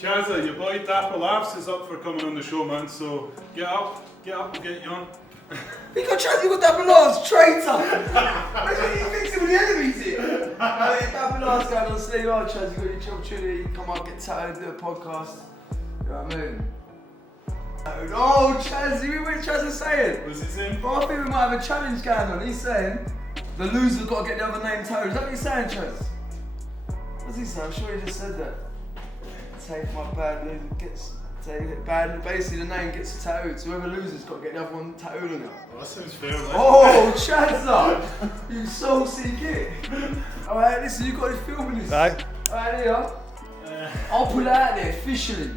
Chazza, your boy Dapper Laughs is up for coming on the show, man, so get up, we'll get you on. You got Chazza, you got Dapper Laughs, traitor! He thinks him with the enemies here. Dapper Laughs going on sleep, oh Chazza, you got your opportunity, come on, get tattooed, do a podcast. You know what I mean? Oh, Chazza, you hear what Chazza's saying? What's he saying? Well, I think we might have a challenge going on. He's saying the loser's got to get the other name tattooed. Is that what you're saying, Chaz? What's he saying? I'm sure he just said that. Take my bad loser gets take it bad. Basically, the name gets tattooed. So whoever loses got to get the other one tattooed on it. Well, that sounds fair. Like. Oh, Chazza, you saucy git. All right, listen, you got to film this. Right. All right, here. I'll put it out there officially.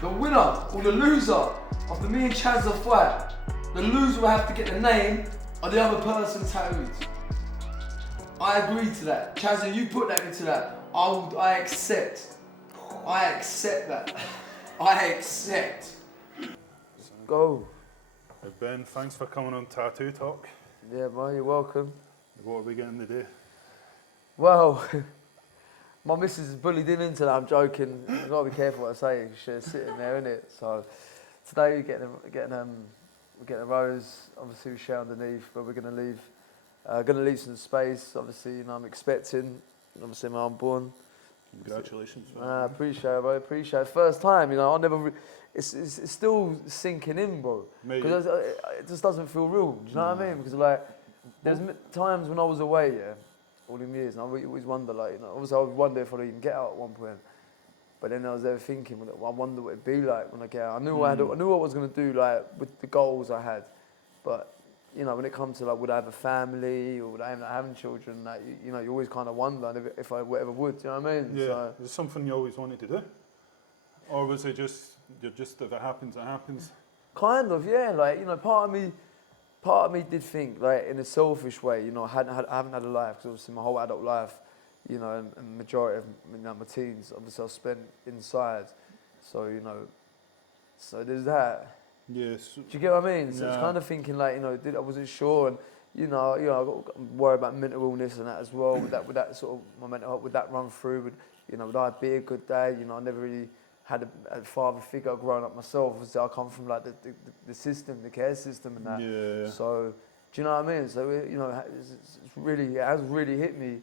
The winner or the loser of the me and Chazza fight, the loser will have to get the name of the other person tattooed. I agree to that. Chazza, you put that into that. I accept. I accept that. I accept. Go. Hey Ben, thanks for coming on Tattoo Talk. Yeah, man, you're welcome. What are we getting today? Well, my missus has bullied him into that. I'm joking. I've got to be careful what I say. She's sitting there, innit? So today we're getting a rose. Obviously we share underneath, but we're going to leave some space. Obviously, you know, I'm expecting. Obviously, my unborn. Congratulations. I appreciate it, bro. Appreciate it. First time, you know, I never. It's still sinking in, bro. Because it just doesn't feel real. Do you know what I mean? Because like, there's times when I was away, yeah, all them years, and I always wonder, like, you know, obviously I would wonder if I'd even get out at one point. But then I was there thinking, I wonder what it'd be like when I get out. I knew I knew what I was gonna do, like with the goals I had, but. You know, when it comes to like, would I have a family or would I end up having children? Like, you know, you always kind of wonder if I ever would. You know what I mean? Yeah. So, was it something you always wanted to do, or was it just if it happens, it happens? Kind of, yeah. Like, you know, part of me did think, like, in a selfish way. You know, I haven't had a life because obviously my whole adult life, you know, and majority of my teens, obviously I spent inside. So you know, so there's that. Yes. Do you get what I mean? So it's kind of thinking like, you know, I wasn't sure, and you know, I got worried about mental illness and that as well. Would that sort of my mental health, would that run through? Would I be a good day? You know, I never really had a father figure growing up myself. Obviously, I come from like the system, the care system, and that. Yeah. So do you know what I mean? So you know, it has really hit me.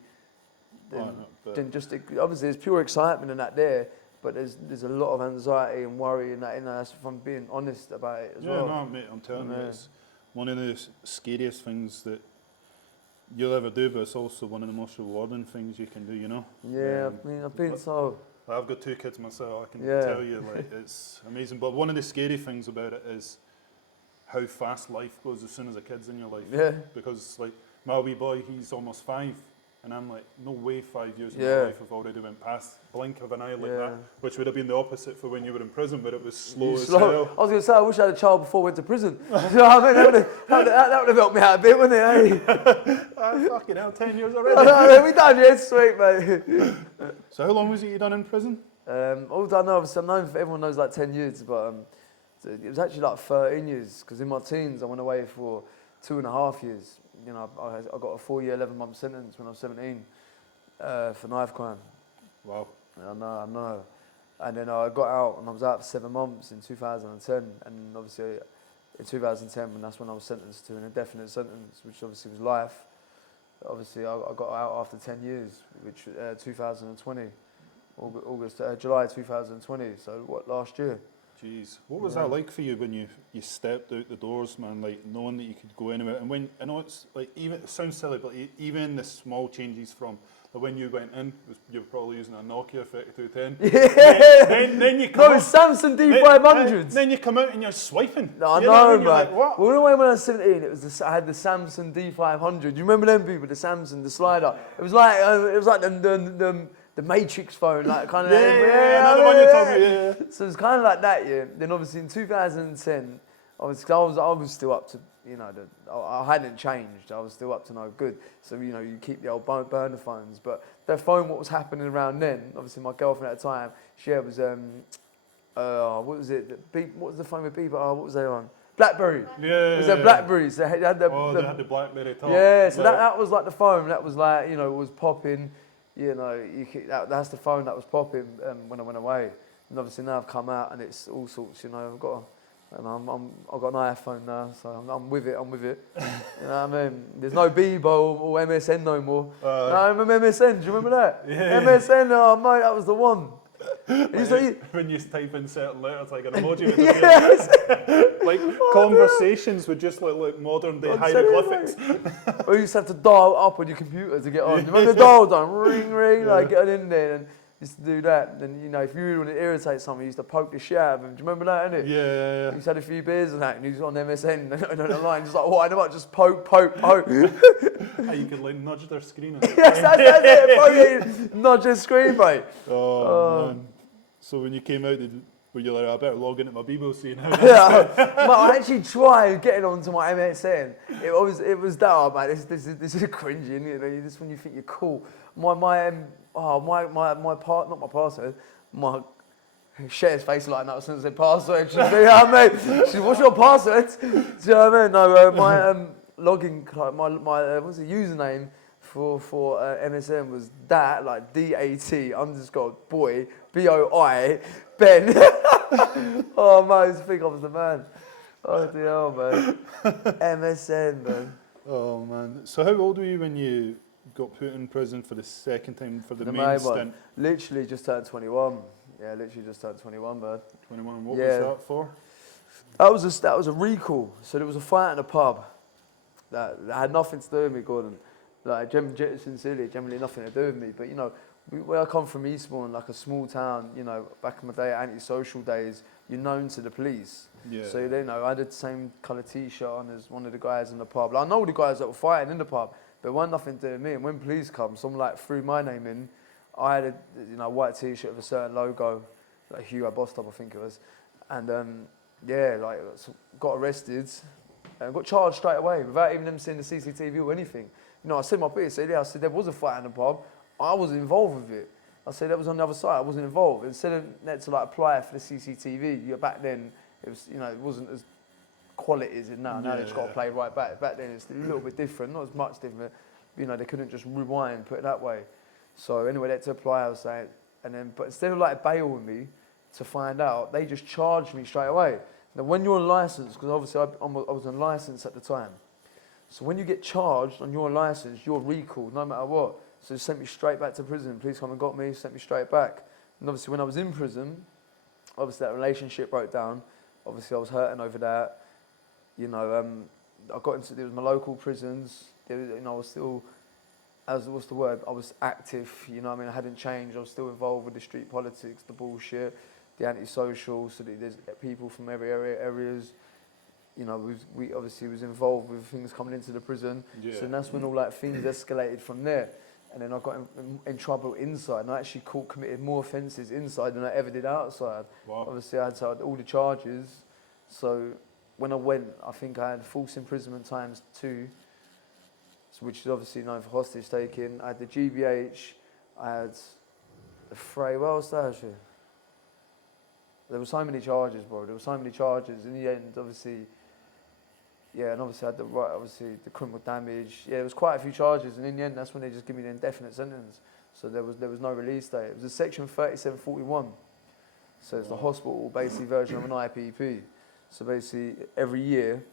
Then just obviously there's pure excitement in that there. But there's a lot of anxiety and worry and that, you know, that's if I'm being honest about it as well. Yeah, no, mate, I'm telling you, it's one of the scariest things that you'll ever do, but it's also one of the most rewarding things you can do, you know? Yeah, I mean, I've been so... I've got 2 kids myself, I can tell you, like, it's amazing. But one of the scary things about it is how fast life goes as soon as a kid's in your life. Yeah. Because, like, my wee boy, he's almost 5. And I'm like, no way 5 years of my life have already went past. Blink of an eye like that. Which would have been the opposite for when you were in prison, but it was slow as hell. I was going to say, I wish I had a child before I went to prison. You know what I mean? That would have helped me out a bit, wouldn't it? Eh? Fucking hell, 10 years already. We done, yeah, sweet, mate. So how long was it you done in prison? All done, obviously, I'm known for, everyone knows like 10 years, but it was actually like 13 years, because in my teens I went away for 2.5 years. You know, I got a 4-year, 11-month sentence when I was 17 for knife crime. Wow. I know. And then I got out, and I was out for 7 months in 2010. And obviously, in 2010, that's when I was sentenced to an indefinite sentence, which obviously was life. Obviously, I got out after 10 years, which 2020, July 2020. So what, last year? Jeez, what was that like for you when you stepped out the doors, man? Like knowing that you could go anywhere, and when I know it's like even it sounds silly, but even the small changes from like when you went in, you were probably using a Nokia 3210. Yeah. Then you come. No, Samsung D500s. Then you come out and you're swiping. No, I know, man. Like, what? Well, when I was 17, I had the Samsung D500. Do you remember them people? The Samsung, the slider. It was like them the Matrix phone, like kind of. Yeah, the one you're talking about, yeah. So it's kind of like that, yeah. Then obviously in 2010, obviously I was still up to, you know, I hadn't changed. I was still up to no good. So, you know, you keep the old burner phones. But that phone, what was happening around then, obviously my girlfriend at the time, she was, what was it? What was the phone with people? Oh, what was they on? BlackBerry. Yeah. It was a BlackBerry. So they had they had the BlackBerry top. Yeah, so that was like the phone. That was like, you know, it was popping. You know, that's the phone that was popping when I went away. And obviously now I've come out and it's all sorts, you know, I've got an iPhone now, so I'm with it. You know what I mean? There's no Bebo or MSN no more. No, I remember MSN, do you remember that? Yeah. MSN, oh mate, that was the one. When you type in certain letters like an emoji with Yes. like conversations with just like modern day hieroglyphics. Or you used to have to dial up on your computer to get on. You remember the dial done? Ring, like getting in there and used to do that. And you know, if you really want to irritate someone, you used to poke the shit out of them. Do you remember that, innit? Yeah. You used to have a few beers and that, and he was on MSN and on the line, just like, what, I know what, just poke. How you could like nudge their screen. Yes, that's it, poke, nudge their screen, mate. Oh, man. So when you came out, were you like, I better log into my Bebo scene now? I actually tried getting onto my MSN. It was that, oh, man, this is cringy, isn't it? This when you think you're cool. My Cher's face like that as soon as I said password. She's like, yeah, mate. She said, what's your password? Do you know what I mean? No, my login, my what's the username for MSN was that, like DAT_boy, BOI, Ben. Oh, man, I used to think I was the man. Oh, dear, man. MSN, man. Oh, man. So how old were you when you got put in prison for the second time for the main stint? Literally just turned 21. Yeah, literally just turned 21, man. 21. What was that for? That was a recall. So there was a fight in a pub that had nothing to do with me, Gordon. Like, sincerely, generally nothing to do with me. But, you know, where I come from, Eastbourne, like a small town, you know, back in my day, anti-social days, you're known to the police. Yeah. So, you know, I had the same colour T-shirt on as one of the guys in the pub. Like, I know the guys that were fighting in the pub, but it wasn't nothing to do with me. And when police come, someone like threw my name in. I had a white T-shirt with a certain logo, like Hugh Bossed Up, I think it was. And, got arrested and got charged straight away without even them seeing the CCTV or anything. You know, I said my bit, I said there was a fight in the pub. I wasn't involved with it. I said that was on the other side. I wasn't involved. Instead of net to like apply for the CCTV, back then it was, you know, it wasn't as quality as it now. Now they just got to play right back. Back then it's a little bit different, not as much different. You know, they couldn't just rewind, put it that way. So anyway, they had to apply. I was saying, but instead of like bailing me to find out, they just charged me straight away. Now when you're on licence, because obviously I was on licence at the time. So when you get charged on your licence, you're recalled no matter what. So they sent me straight back to prison. Police come and got me, sent me straight back. And obviously when I was in prison, obviously that relationship broke down. Obviously I was hurting over that. You know, I got into, there was my local prisons. There was, you know, I was still, what's the word? I was active, you know what I mean? I hadn't changed. I was still involved with the street politics, the bullshit, the antisocial. So there's people from every areas. You know, we obviously was involved with things coming into the prison. Yeah. So that's when all like things escalated from there. And then I got in trouble inside, and I actually committed more offences inside than I ever did outside. Wow. Obviously, I had all the charges. So when I went, I think I had false imprisonment ×2, which is obviously known for hostage taking. I had the GBH, I had the Frey. What else did I have? There were so many charges, bro. There were so many charges. In the end, obviously. Yeah, and obviously I had the criminal damage. Yeah, there was quite a few charges, and in the end, that's when they just give me the indefinite sentence. So there was no release date. It was a Section 3741. So it's the hospital, basically version of an IPP. So basically, every year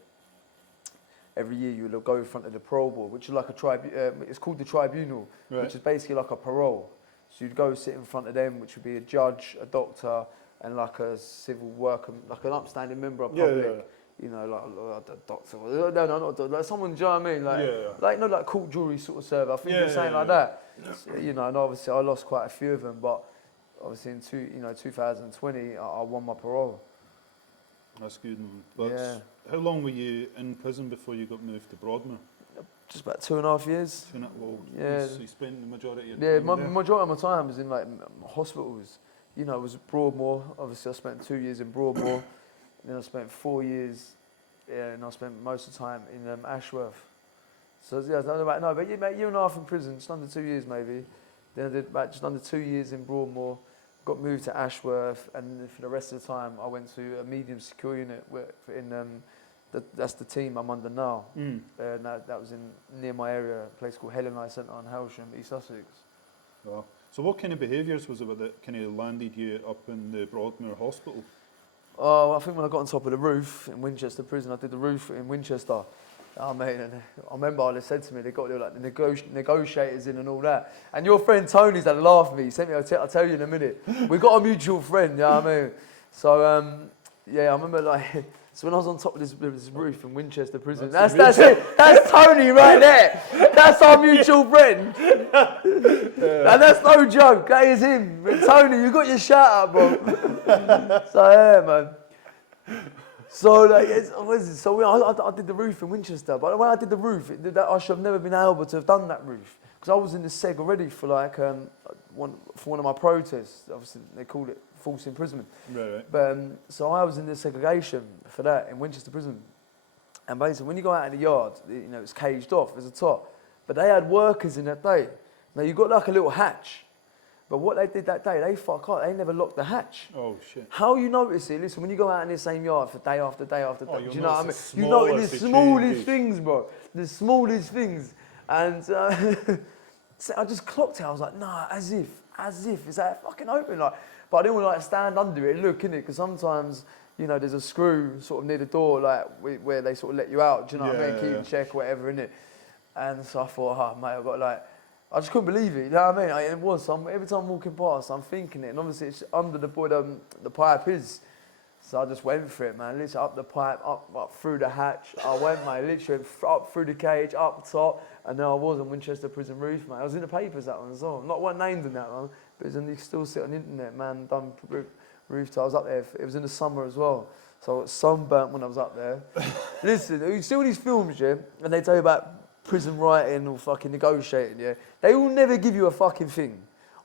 you will go in front of the parole board, which is like it's called the tribunal, right, which is basically like a parole. So you'd go sit in front of them, which would be a judge, a doctor, and like a civil worker, like an upstanding member of public. Yeah. You know, like a doctor. No, not a doctor. Like someone, do you know what I mean? Like, like, no, like court jury sort of server. I think you're saying like that. So, you know, and obviously I lost quite a few of them, but obviously in 2020, I won my parole. That's good. How long were you in prison before you got moved to Broadmoor? just about 2.5 years. Well, Yeah. So you spent the majority of Yeah, your time my majority of my time was in like hospitals. You know, it was Broadmoor. Obviously, I spent 2 years in Broadmoor. Then I spent 4 years, and I spent most of the time in Ashworth. So yeah, about year and a half in prison, just under 2 years maybe. Then I did about just under 2 years in Broadmoor. Got moved to Ashworth, and for the rest of the time, I went to a medium secure unit that's the team I'm under now. And that was near my area, a place called Helena Centre on Hailsham, East Sussex. Wow. So what kind of behaviours was it that kind of landed you up in the Broadmoor Hospital? Oh, I think when I got on top of the roof in Winchester Prison, I did the roof in Winchester. Oh, mate, and I remember they said to me, they got like the negotiators in and all that. And your friend Tony's had a laugh at me. He sent me, I'll tell you in a minute. We got a mutual friend, you know what I mean? So, yeah, I remember like, so when I was on top of this roof in Winchester Prison, that's it. That's Tony right there. That's our mutual friend. And that's no joke. That is him. Tony, you got your shout out, bro. So, yeah, man. So, like, I did the roof in Winchester. But when I did the roof, I should have never been able to have done that roof. Because I was in the seg already for like one of my protests. Obviously, they called it false imprisonment. Right. But so I was in the segregation for that in Winchester Prison. And basically, when you go out in the yard, you know, it's caged off, there's a top. But they had workers in that day. Now, you got like a little hatch. But what they did that day, they never locked the hatch. Oh, shit. How you notice it, listen, when you go out in the same yard for day after day after day, do you know what I mean? You You know in the notice the smallest changes. things, bro. The smallest things. And so I just clocked it. I was like, nah, as if. Is that fucking open? Like, but I didn't want to like stand under it and look, innit? Because sometimes, you know, there's a screw sort of near the door, like where they sort of let you out. Do you know what I mean? Keep in check, whatever, innit? And so I thought, oh, mate, I've got like, I just couldn't believe it. You know what I mean? It was. So every time I'm walking past, I'm thinking it, and obviously it's under the pipe is. So I just went for it, man. Literally up the pipe, up through the hatch. I went, mate. Literally up through the cage, up top, and then I was on Winchester Prison roof, mate. I was in the papers that one as well. Not one named in that one, but you still sit on the internet, man. Done roof. I was up there. It was in the summer as well, so I got sunburnt when I was up there. Listen, you see all these films, yeah, and they tell you about prison writing or fucking negotiating, yeah. They will never give you a fucking thing.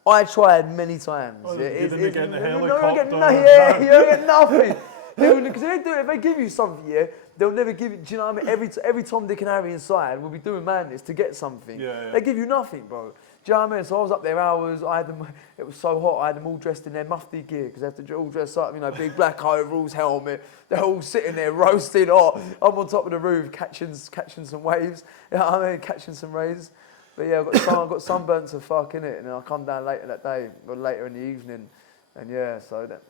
I tried many times. Oh, yeah. you didn't get the you helicopter. don't get nothing. Because if they give you something, yeah, they'll never give you. Do you know what I mean? Every Tom, Dick and Harry inside will be doing madness to get something. Yeah. They give you nothing, bro. Do you know what I mean? So I was up there hours. I had them. It was so hot. I had them all dressed in their mufti gear because they have to all dress up. You know, big black overalls, helmet. They're all sitting there roasting hot. I'm on top of the roof catching some waves. You know what I mean? Catching some rays. But yeah, I got sunburnt to fuck in it, and then I come down later that day, or later in the evening, and yeah. So that.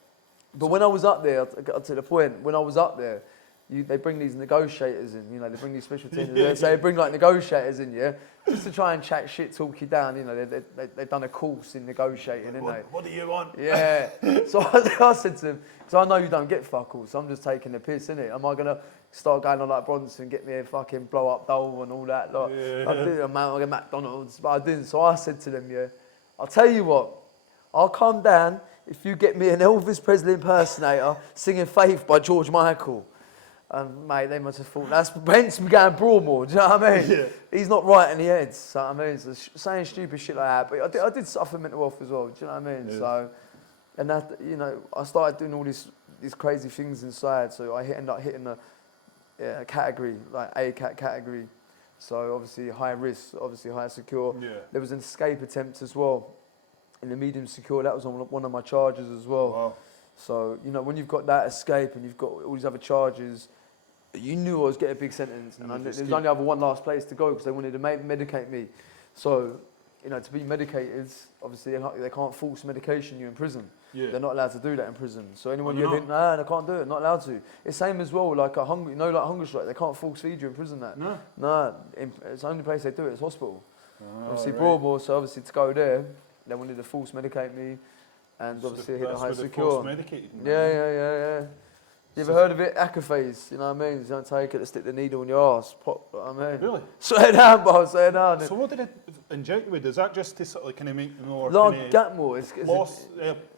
But when I was up there, I got to the point. When I was up there, they bring these negotiators in. You know, they bring these special teams. So they bring like negotiators in, yeah, just to try and chat shit, talk you down. You know, they've done a course in negotiating, didn't they? What do you want? Yeah. So I said to him, because I know you don't get fuck all, so I'm just taking the piss, innit? Am I gonna start going on like Bronson, get me a fucking blow up doll and all that? Like, I did a McDonald's, but I didn't. So I said to them, yeah, I'll tell you what, I'll come down if you get me an Elvis Presley impersonator singing Faith by George Michael. And mate, they must have thought, that's hence me going Broadmoor, do you know what I mean? Yeah. He's not right in the head, so I mean, so saying stupid shit like that, but I did suffer mental health as well, do you know what I mean? Yeah. So, and that, you know, I started doing all these crazy things inside, so I ended up hitting a category, like A category, so obviously high risk, obviously high secure. Yeah. There was an escape attempt as well, in the medium secure, that was on one of my charges as well. Wow. So, you know, when you've got that escape and you've got all these other charges, you knew I was getting a big sentence. And there was only one last place to go because they wanted to medicate me. So, you know, to be medicated, obviously they can't force medication you in prison. Yeah. They're not allowed to do that in prison. So anyone Well, you think, nah, they can't do it, not allowed to. It's same as well, like a hunger, like hunger strike, they can't force feed you in prison. That. No. No, it's the only place they do it is hospital. Obviously right. Broadmoor, so obviously to go there, they wanted to force medicate me. And So obviously hit the that's high where they secure. force-medicated me. Yeah. You ever heard of it? Acrophase, you know what I mean? You don't take it to stick the needle in your arse. Pop, you know what I mean? Really? Swear down, bro, swear down. So what did it inject you with? Is that just to sort of kind of make you more Gatmore,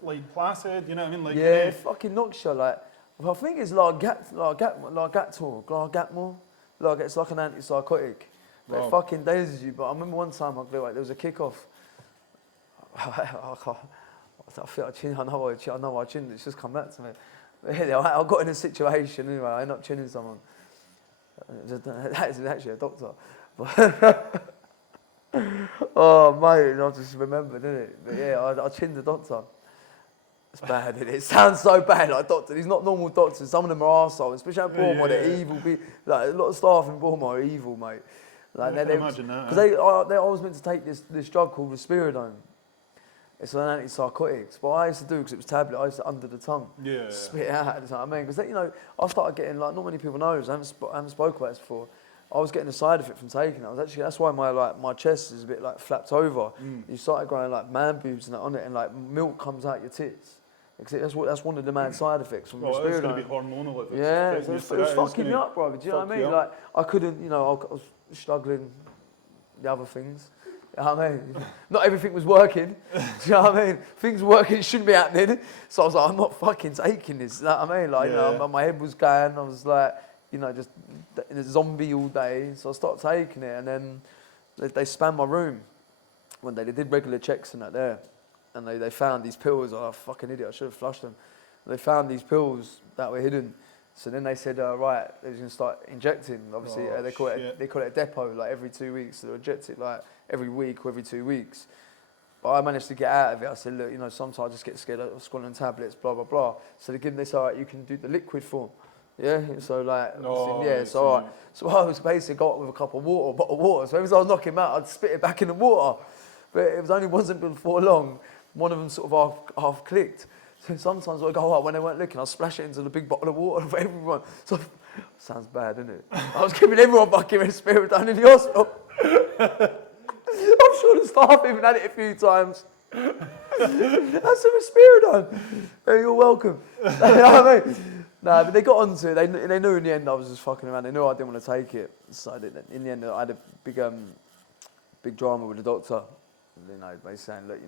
like placid, you know what I mean? Like, yeah, it fucking knocks you, like, well, I think it's Gatmore. Like, it's like an antipsychotic. But it fucking dazes you. But I remember one time, there was a kick-off. I feel like I know I chinned. It's just come back to me. But yeah, I got in a situation anyway. I ended up chinning someone. That is actually a doctor. But oh mate, I just remembered, didn't it? But yeah, I chinned the doctor. It's bad, isn't it? It sounds so bad, like doctor. He's not normal doctors. Some of them are arseholes, especially at Broadmoor. They're evil. Like a lot of staff in Broadmoor are evil, mate. Like, I can imagine that. Because I was meant to take this drug called risperidone. It's an antipsychotic. But I used to do, because it was tablet, I used to under the tongue. Yeah. Spit it out, you know what I mean? Because, I started getting, like, not many people know this, I haven't spoken about this before. I was getting a side effect from taking it. That's why my chest is a bit, like, flapped over. You started growing, like, man boobs and that on it, and, like, milk comes out your tits. That's one of the mad side effects from risperidone. It's going to be hormonal. If it was fucking me up, bro. Do you know what I mean? Like, I couldn't, I was struggling the other things. You know what I mean? Not everything was working. Do you know what I mean? Things were working, shouldn't be happening. So I was like, I'm not fucking taking this. You know what I mean? Like, my head was going. I was like, just in a zombie all day. So I stopped taking it, and then they spanned my room one day. They did regular checks and that there, and they found these pills. Oh, fucking idiot! I should have flushed them. They found these pills that were hidden. So then they said, right, they was going to start injecting. Obviously, they call it a depot, like every 2 weeks. So they inject it like every week or every 2 weeks. But I managed to get out of it. I said, look, sometimes I just get scared of swallowing tablets, blah, blah, blah. So they said, all right, you can do the liquid form. Yeah, so like, all right. So I was basically got with a cup of water, a bottle of water. So every time I was knocking him out, I'd spit it back in the water. But it wasn't before long, one of them sort of half clicked. So sometimes I go, when they weren't looking, I'll splash it into the big bottle of water for everyone. So, sounds bad, doesn't it? I was giving everyone fucking risperidone in the hospital. I'm sure the staff even had it a few times. That's a risperidone. Hey, you're welcome. You know what I mean? Nah, but they got onto it. They knew in the end I was just fucking around. They knew I didn't want to take it. So in the end, I had a big drama with the doctor. Basically saying, look,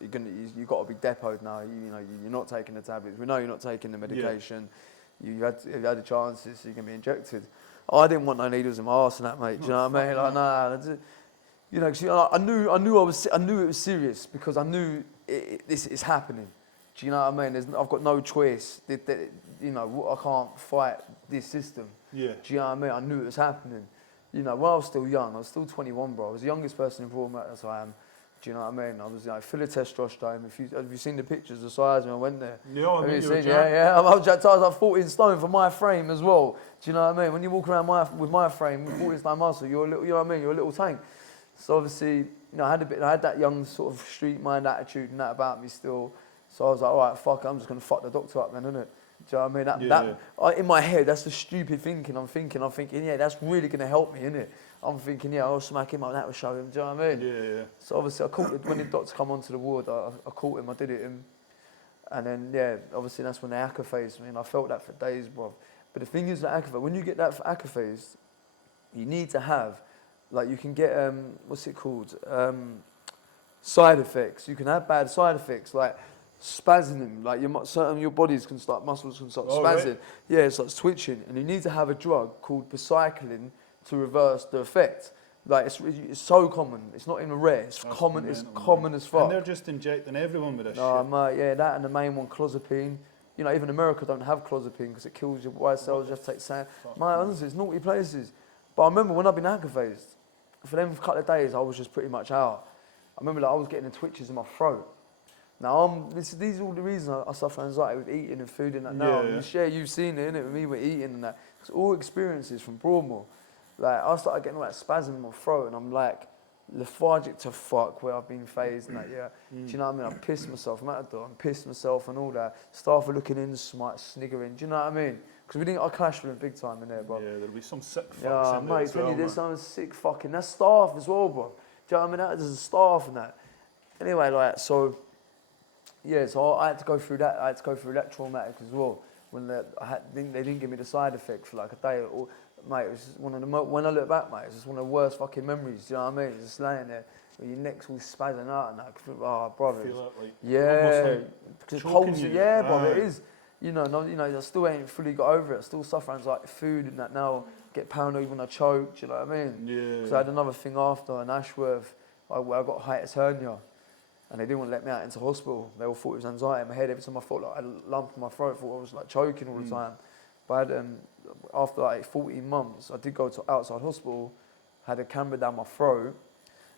you've got to be depoted now. You're not taking the tablets. We know you're not taking the medication. Yeah. You've had the chances, so you're gonna be injected. I didn't want no needles in my arse and that, mate. Do you know what I mean? Like, nah. Cause, I knew it was serious because I knew this is happening. Do you know what I mean? I've got no choice. I can't fight this system. Yeah. Do you know what I mean? I knew it was happening. When I was still young, I was still 21, bro. I was the youngest person in Broadmoor, that's what I am. Do you know what I mean? I was full of testosterone. Have you seen the pictures of the size when I went there? Yeah, have you seen? Yeah. I was jacked. I was like 14 stone for my frame as well. Do you know what I mean? When you walk around with my frame with 14 stone muscle, you're a little. You know what I mean? You're a little tank. So obviously, I had that young sort of street mind attitude and that about me still. So I was like, all right, fuck it, I'm just gonna fuck the doctor up then, innit? Do you know what I mean? In my head, that's the stupid thinking. I'm thinking, yeah, that's really gonna help me, innit? I'm thinking, yeah, I'll smack him up, that will show him, do you know what I mean? Yeah. So obviously I caught it, when the doctor come onto the ward, I caught him, I did it him. And then, yeah, obviously that's when they acrophased me, and I felt that for days, bro. But the thing is that when you get that for acrophased, you need to have, like you can get, what's it called? Side effects. You can have bad side effects, like spasming, like your bodies can start, muscles can start spazzing. Right. Yeah, it starts twitching. And you need to have a drug called bicyclin to reverse the effect. Like it's so common. It's not even rare. It's common. It's common as fuck. And they're just injecting everyone with this shit. Mate, yeah, that and the main one, clozapine. Even America don't have clozapine because it kills your white cells. You have to take sand. Mate, honestly, it's naughty places. But I remember when I've been acrophased, for them couple of days, I was just pretty much out. I remember I was getting the twitches in my throat. Now, these are all the reasons I suffer anxiety with eating and food and that now. Yeah. You've seen it, innit, with me with eating and that. It's all experiences from Broadmoor. Like, I started getting all that spasm in my throat and I'm like lethargic to fuck where I've been phased and that, yeah. Do you know what I mean? I pissed myself, I'm at the door, I pissed myself and all that. Staff were looking in, sniggering, do you know what I mean? Because I clashed with them big time in there, bro. Yeah, there'll be some sick fucks in there as well, there's some sick fucking, that's staff as well, bro. Do you know what I mean? There's staff and that. Anyway, like, so I had to go through that. I had to go through that traumatic as well. When they didn't give me the side effect for like a day. Mate, it was just when I look back, mate, it's just one of the worst fucking memories. Do you know what I mean? Just laying there, with your neck's all spazzing out and that. Oh, brother. Feel that, like, yeah, because it holds you. Yeah, brother, it is. I still ain't fully got over it. I still suffer from like food and that now. Get paranoid when I choke, do you know what I mean? Yeah. So I had another thing after in Ashworth, where I got hiatus hernia. And they didn't want to let me out into hospital. They all thought it was anxiety in my head. Every time I felt like I had a lump in my throat, I thought I was like choking all the time. But after like 14 months, I did go to outside hospital, had a camera down my throat.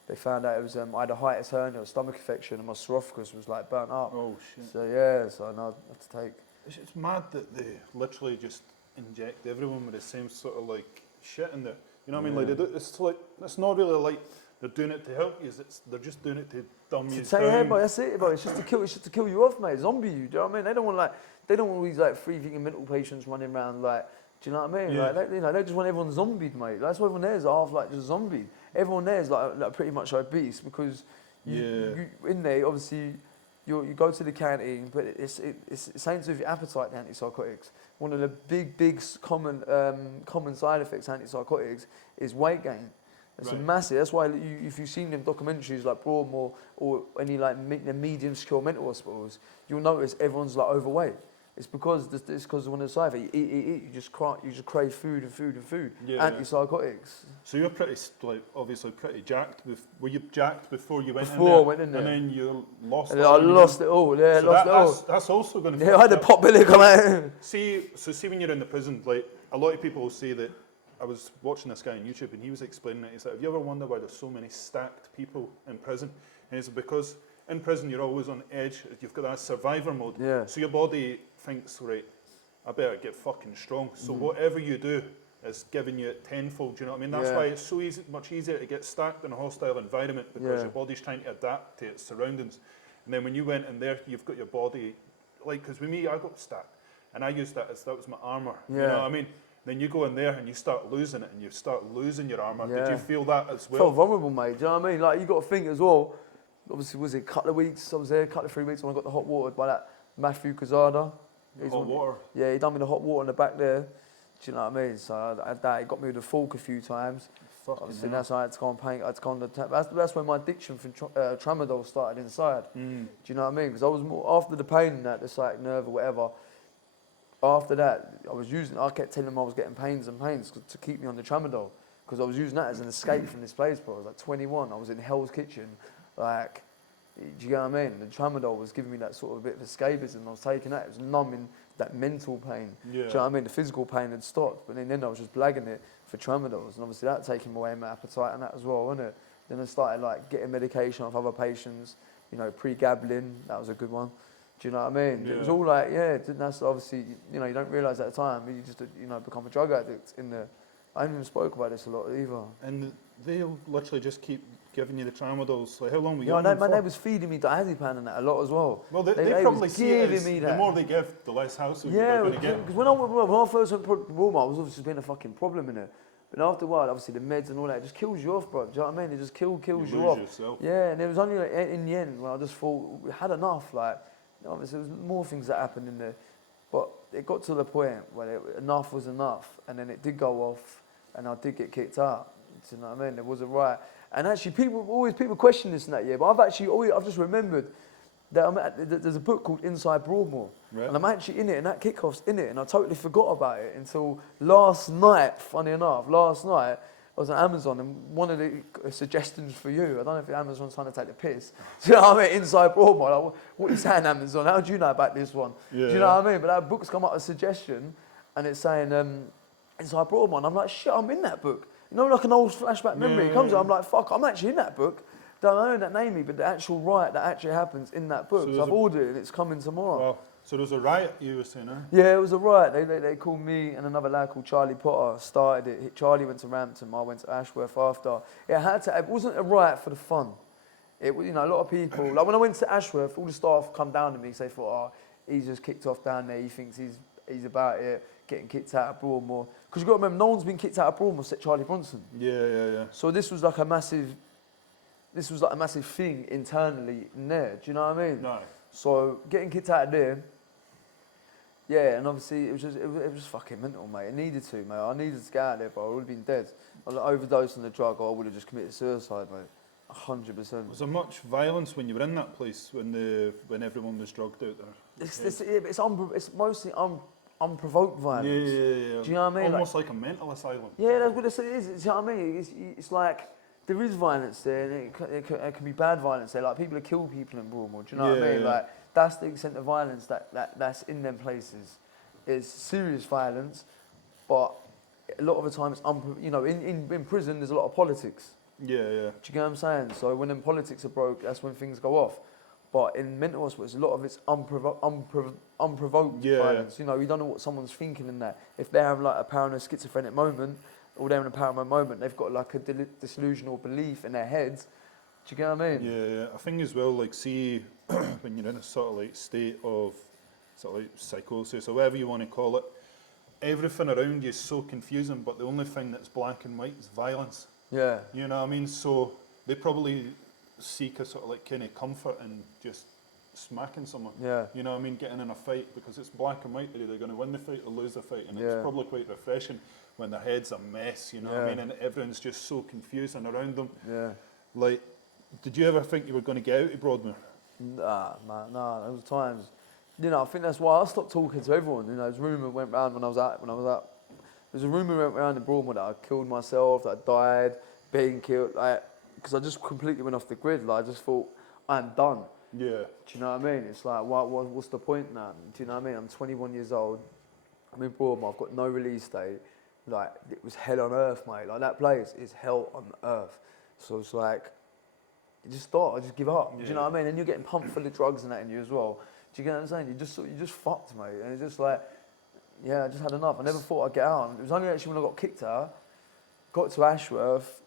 They found out it was I had a hiatus hernia, a stomach infection, and my esophagus was like burnt up. Oh shit. So yeah, so I had to take. It's mad that they literally just inject everyone with the same sort of like shit in there. You know what I mean? Like they do, it's not really like they're doing it to help you. They're just doing it to dumb you down. Yeah, but that's it, bro. It's just to kill you off, mate. Zombie you. Do you know what I mean? They don't want all these like free-thinking mental patients running around like. Do you know what I mean? Yeah. Like they just want everyone zombied, mate. That's why everyone there is half like just zombied. Everyone there is like pretty much obese because you in there obviously. You go to the canteen, but it's same to with your appetite, the antipsychotics. One of the big common side effects of antipsychotics is weight gain. It's a massive. That's why if you've seen them documentaries like Broadmoor or any like the medium secure mental hospitals, you'll notice everyone's like overweight. It's because of one of the side effects. You eat, you just crave food and food and food. Yeah. Antipsychotics. So you're pretty, like, obviously pretty jacked. Were you jacked before you went in there? Before I went in there. And then you lost it. I lost it all, yeah, so lost it all. That's also going to... Yeah, I had a pot belly come out. See when you're in the prison, like, a lot of people will say that, I was watching this guy on YouTube and he was explaining it. He said, have you ever wondered why there's so many stacked people in prison? And it's because in prison you're always on edge. You've got that survivor mode. Yeah. So your body thinks, right, I better get fucking strong. So whatever you do is giving you it tenfold, do you know what I mean? That's why it's so much easier to get stacked in a hostile environment because your body's trying to adapt to its surroundings. And then when you went in there, you've got your body, like, because with me, I got stacked. And I used that that was my armour, you know what I mean? Then you go in there and you start losing it and you start losing your armour. Did you feel that as well? I felt vulnerable, mate, do you know what I mean? Like, you got to think as well, obviously, was it a couple of weeks, I was there, a couple of 3 weeks when I got the hot water by that Matthew Kazada. Hot water? Yeah, he done me the hot water in the back there. Do you know what I mean? So I had that. He got me with a fork a few times. Obviously, that's why I had to go and paint. I had to go on that's when my addiction for tramadol started inside. Do you know what I mean? Because I was more after the pain and that, the sciatic nerve or whatever. After that, I kept telling him I was getting pains to keep me on the tramadol because I was using that as an escape from this place. Bro, I was like 21. I was in Hell's Kitchen, like. Do you know what I mean? The tramadol was giving me that sort of bit of escapism. I was taking that. It was numbing that mental pain. Yeah. Do you know what I mean? The physical pain had stopped, but then I was just blagging it for tramadols, and obviously that taking away my appetite and that as well, wasn't it? Then I started like getting medication off other patients. Pre-gablin, that was a good one. Do you know what I mean? Yeah. It was all like, that's obviously, you don't realise at the time, but you just, become a drug addict in there. I haven't even spoke about this a lot either. And they'll literally just keep giving you the tramadols. Like, how long were you on them my for? dad was feeding me diazepam and that a lot as well. Well, they probably see it as the more they give, the less hassle you're going to get. Because when I first went to Broadmoor, I was obviously being a fucking problem in it. But after a while, obviously the meds and all that, it just kills you off, bro. Do you know what I mean? It just kills you off. Yourself. Yeah, and it was only like, in the end when I just thought we had enough. Like, obviously there was more things that happened in there. But it got to the point where enough was enough. And then it did go off and I did get kicked out. Do you know what I mean? There was a riot. And actually, people question this and that, yeah, but I've just remembered that there's a book called Inside Broadmoor, and I'm actually in it, and that kickoff's in it, and I totally forgot about it until last night. Funny enough, last night I was on Amazon, and one of the suggestions for you, I don't know if Amazon's trying to take the piss. Do you know what I mean? Inside Broadmoor, like, what are you saying, Amazon? How do you know about this one? Yeah. Do you know what I mean? But that book's come up with a suggestion, and it's saying Inside Broadmoor, and I'm like, shit, I'm in that book. Like an old flashback memory. It comes out, I'm like, fuck, I'm actually in that book. Don't know that name me, but the actual riot that actually happens in that book. So I've ordered it and it's coming tomorrow. Wow. So there's a riot, you were saying, huh? Yeah, it was a riot. They called me and another lad called Charlie Potter started it. Charlie went to Rampton, I went to Ashworth after. It wasn't a riot for the fun. It was, a lot of people, like when I went to Ashworth, all the staff come down to me, say, he's just kicked off down there, he thinks he's about it, getting kicked out of Broadmoor. Because you've got to remember, no one's been kicked out of Broadmoor except Charlie Bronson. Yeah. So this was like a massive thing internally in there. Do you know what I mean? No. So getting kicked out of there, yeah, and obviously it was just fucking mental, mate. It needed to, mate. I needed to get out of there, bro. I would have been dead. I overdosed on the drug, or I would have just committed suicide, mate. 100%. Was there much violence when you were in that place when everyone was drugged out there? It's mostly unprovoked violence. Yeah. Do you know what I mean? Almost like a mental asylum. Yeah, that's what it is. Do you know what I mean? It's like there is violence there, and it can be bad violence there. Like people that kill people in Broadmoor. Do you know what I mean? Yeah. Like that's the extent of violence that's in them places. It's serious violence, but a lot of the time it's in prison there's a lot of politics. Yeah. Do you get what I'm saying? So when them politics are broke, that's when things go off. But in mental hospitals, a lot of it's unprovoked violence. You know, you don't know what someone's thinking in that. If they have like a paranoid schizophrenic moment, or they're in a paranoid moment, they've got like a disillusional belief in their heads. Do you get what I mean? Yeah. I think as well, like, see, when you're in a sort of like state of sort of like psychosis or whatever you want to call it, everything around you is so confusing, but the only thing that's black and white is violence. Yeah. You know what I mean? So they probably seek a sort of like kind of comfort in just smacking someone. Yeah. You know what I mean? Getting in a fight, because it's black and white. They're either going to win the fight or lose the fight, and Yeah. it's probably quite refreshing when their head's a mess. You know what I mean? And everyone's just so confusing around them. Yeah. Like, did you ever think you were going to get out of Broadmoor? Nah, man, there was times. You know, I think that's why I stopped talking to everyone. You know, there's a rumour went round when I was out. There's a rumour went round in Broadmoor that I killed myself, that I died, being killed, like, because I just completely went off the grid. Like, I just thought, I'm done. Yeah. Do you know what I mean? It's like, what's the point now? Do you know what I mean? I'm 21 years old. I'm in Broadmoor. I've got no release date. Like, it was hell on earth, mate. Like, that place is hell on earth. So it's like, you just thought, I just give up. Do you know what I mean? And you're getting pumped full of drugs and that in you as well. Do you get what I'm saying? You just fucked, mate. And it's just like, yeah, I just had enough. I never thought I'd get out. It was only actually when I got kicked out, got to Ashworth.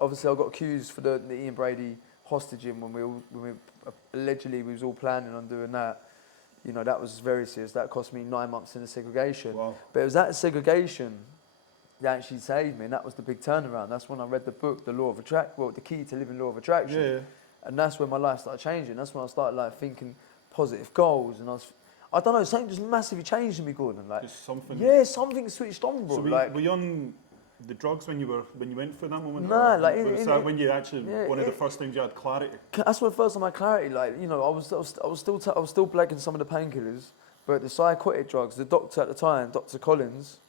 Obviously, I got accused for the Ian Brady hostaging when we allegedly we was all planning on doing that. You know, that was very serious. That cost me 9 months in the segregation. Wow. But it was that segregation that actually saved me, and that was the big turnaround. That's when I read the book, The Key to Living Law of Attraction. Yeah. And that's when my life started changing. That's when I started like thinking positive goals, and I don't know, something just massively changed in me, Gordon. Like, Just something. yeah, something switched on, bro. So were you on the drugs when you went through that moment? Nah, like was that when you actually one of the first times you had clarity? That's when the first time I had clarity. Like, you know, I was still blagging some of the painkillers, but the psychotic drugs. The doctor at the time, Dr. Collins,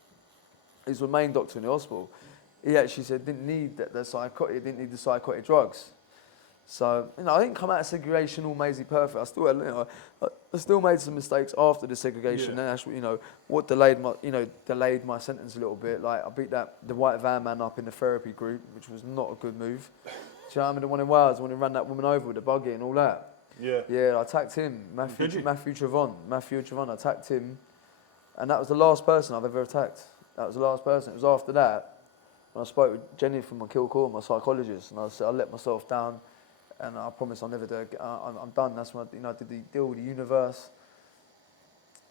he's the main doctor in the hospital. He actually said didn't need the psychotic drugs. So, you know, I didn't come out of segregation all amazingly perfect. I still had, you know, I still made some mistakes after the segregation. And actually, you know, what delayed my sentence a little bit. Like, I beat the white van man up in the therapy group, which was not a good move. Do you know what I mean? The one in Wales, when he ran that woman over with the buggy and all that. Yeah. Yeah, I attacked him, Matthew Trevon. I attacked him, and that was the last person I've ever attacked. That was the last person. It was after that when I spoke with Jenny from my Kill Call, my psychologist, and I said I let myself down. And I promise I'll never do it. I'm done. That's when I did the deal with the universe.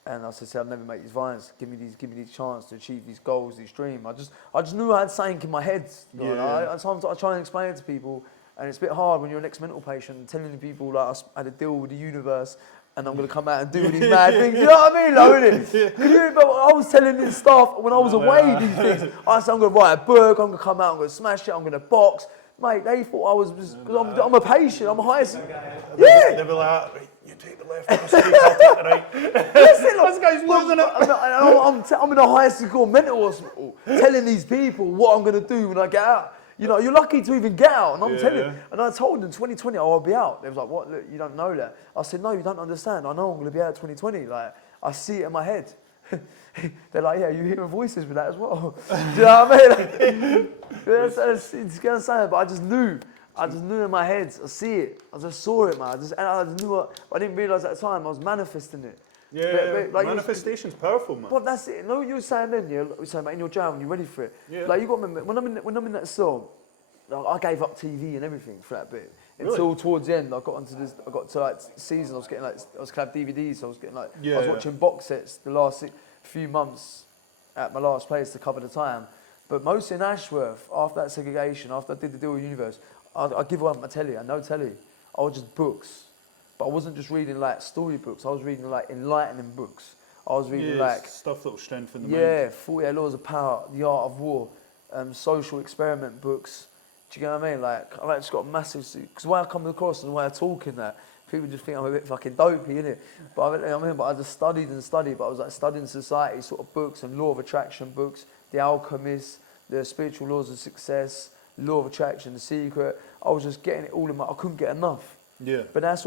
And I said, I'll never make these violence. Give me these chance to achieve these goals, these dreams. I just knew I had something in my head. Yeah. Sometimes I try and explain it to people, and it's a bit hard when you're an ex-mental patient and telling people like I had a deal with the universe and I'm going to come out and do these mad things. You know what I mean, though, innit? But I was telling this stuff when I was away, these things. I said, I'm going to write a book, I'm going to come out, I'm going to smash it, I'm going to box. Mate, they thought I was just, because I'm a patient, I'm a high school. Yeah! They'll be like, right, you take the left, I'll take the right. Listen, This guy's losing it. I'm in a high school mental hospital telling these people what I'm going to do when I get out. You know, you're lucky to even get out. And I'm telling you, and I told them 2020, I'll be out. They was like, what, look, you don't know that. I said, no, you don't understand. I know I'm going to be out 2020. Like, I see it in my head. They're like, yeah, you hearing voices with that as well. Do you know what I mean? It's going to sound, but I just knew in my head. I see it. I just saw it, man. I just knew it. I didn't realise at the time I was manifesting it. Yeah, like manifestation's powerful, man. But that's it. You know what you were saying then? You were saying about in your jail when you're ready for it. Yeah. Like, you got to remember, when I'm in that cell, like, I gave up TV and everything for that bit. Until towards the end, I got to like season. I was getting like, I was going to have DVDs. So I was getting like, I was watching box sets the last few months at my last place to cover the time. But mostly in Ashworth, after that segregation, after I did the deal with the universe, I give up my telly. I no telly. I was just books. But I wasn't just reading like storybooks. I was reading like enlightening books. I was reading like stuff that will strengthen the mind. Yeah, 48 Laws of Power, The Art of War, social experiment books. Do you get what I mean? Like, I've just got a massive, because the way I come across and the way I talk in that, People just think I'm a bit fucking dopey, innit? But but I just studied and studied. But I was like studying society sort of books and law of attraction books, The Alchemist, the Spiritual Laws of Success, Law of Attraction, The Secret. I was just getting it all in I couldn't get enough. Yeah. But that's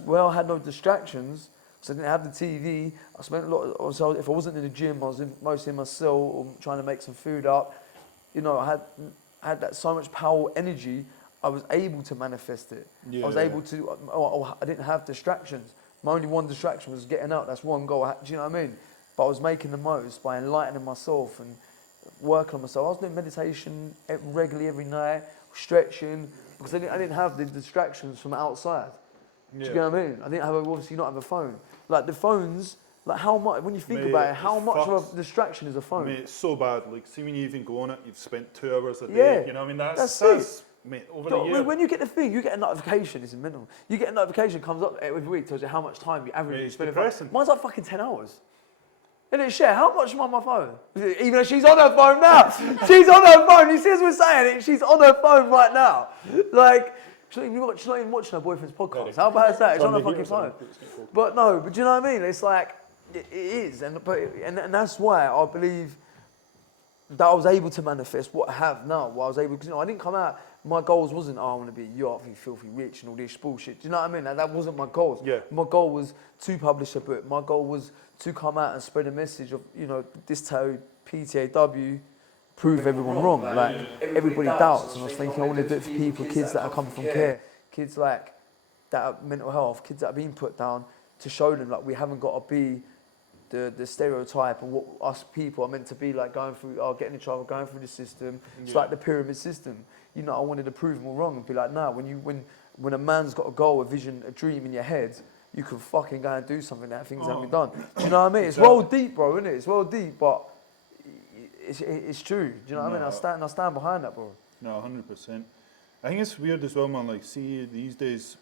where I had no distractions. So I didn't have the TV. I spent a lot. So if I wasn't in the gym, I was mostly in my cell or trying to make some food up. You know, I had that so much power, energy. I was able to manifest it. Yeah, I was able to. I didn't have distractions. My only one distraction was getting out. That's one goal. Do you know what I mean? But I was making the most by enlightening myself and working on myself. I was doing meditation regularly every night, stretching, because I didn't have the distractions from outside. Yeah. Do you get what I mean? I didn't have obviously not have a phone. Like the phones, like how much, when you think about it, how much of a distraction is a phone? Mate, it's so bad. Like, see when you even go on it, you've spent 2 hours a day. You know what I mean? That's it. Mate, over the year. When you get the thing, you get a notification, it's mental. You get a notification, comes up every week, tells you how much time you average spend. Mine's like fucking 10 hours. Isn't it, Cher? How much am I on my phone? Even though she's on her phone now. She's on her phone. You see as we're saying it, she's on her phone right now. Like, she's not even watching her boyfriend's podcast. How bad is that? It's on her fucking phone. But do you know what I mean? It's like, it is. And that's why I believe that I was able to manifest what I have now. What I was able, because I didn't come out, my goals wasn't, I want to be a yacht, filthy rich and all this bullshit. Do you know what I mean? That wasn't my goals. Yeah. My goal was to publish a book. My goal was to come out and spread a message of, this PTAW, prove everyone wrong. Like, everybody doubts. And I was thinking, I want to do it for people, kids that are coming from care, kids like that are mental health, kids that are being put down, to show them like we haven't got to be the stereotype of what us people are meant to be, like going through, getting in trouble, going through the system. It's like the pyramid system. I wanted to prove them all wrong and be like, nah, when a man's got a goal, a vision, a dream in your head, you can fucking go and do something that things haven't been done. Do you know what I mean? It's well deep, bro, isn't it? It's well deep, but it's true. Do you know what I mean? I stand behind that, bro. No, 100%. I think it's weird as well, man. Like, see, these days,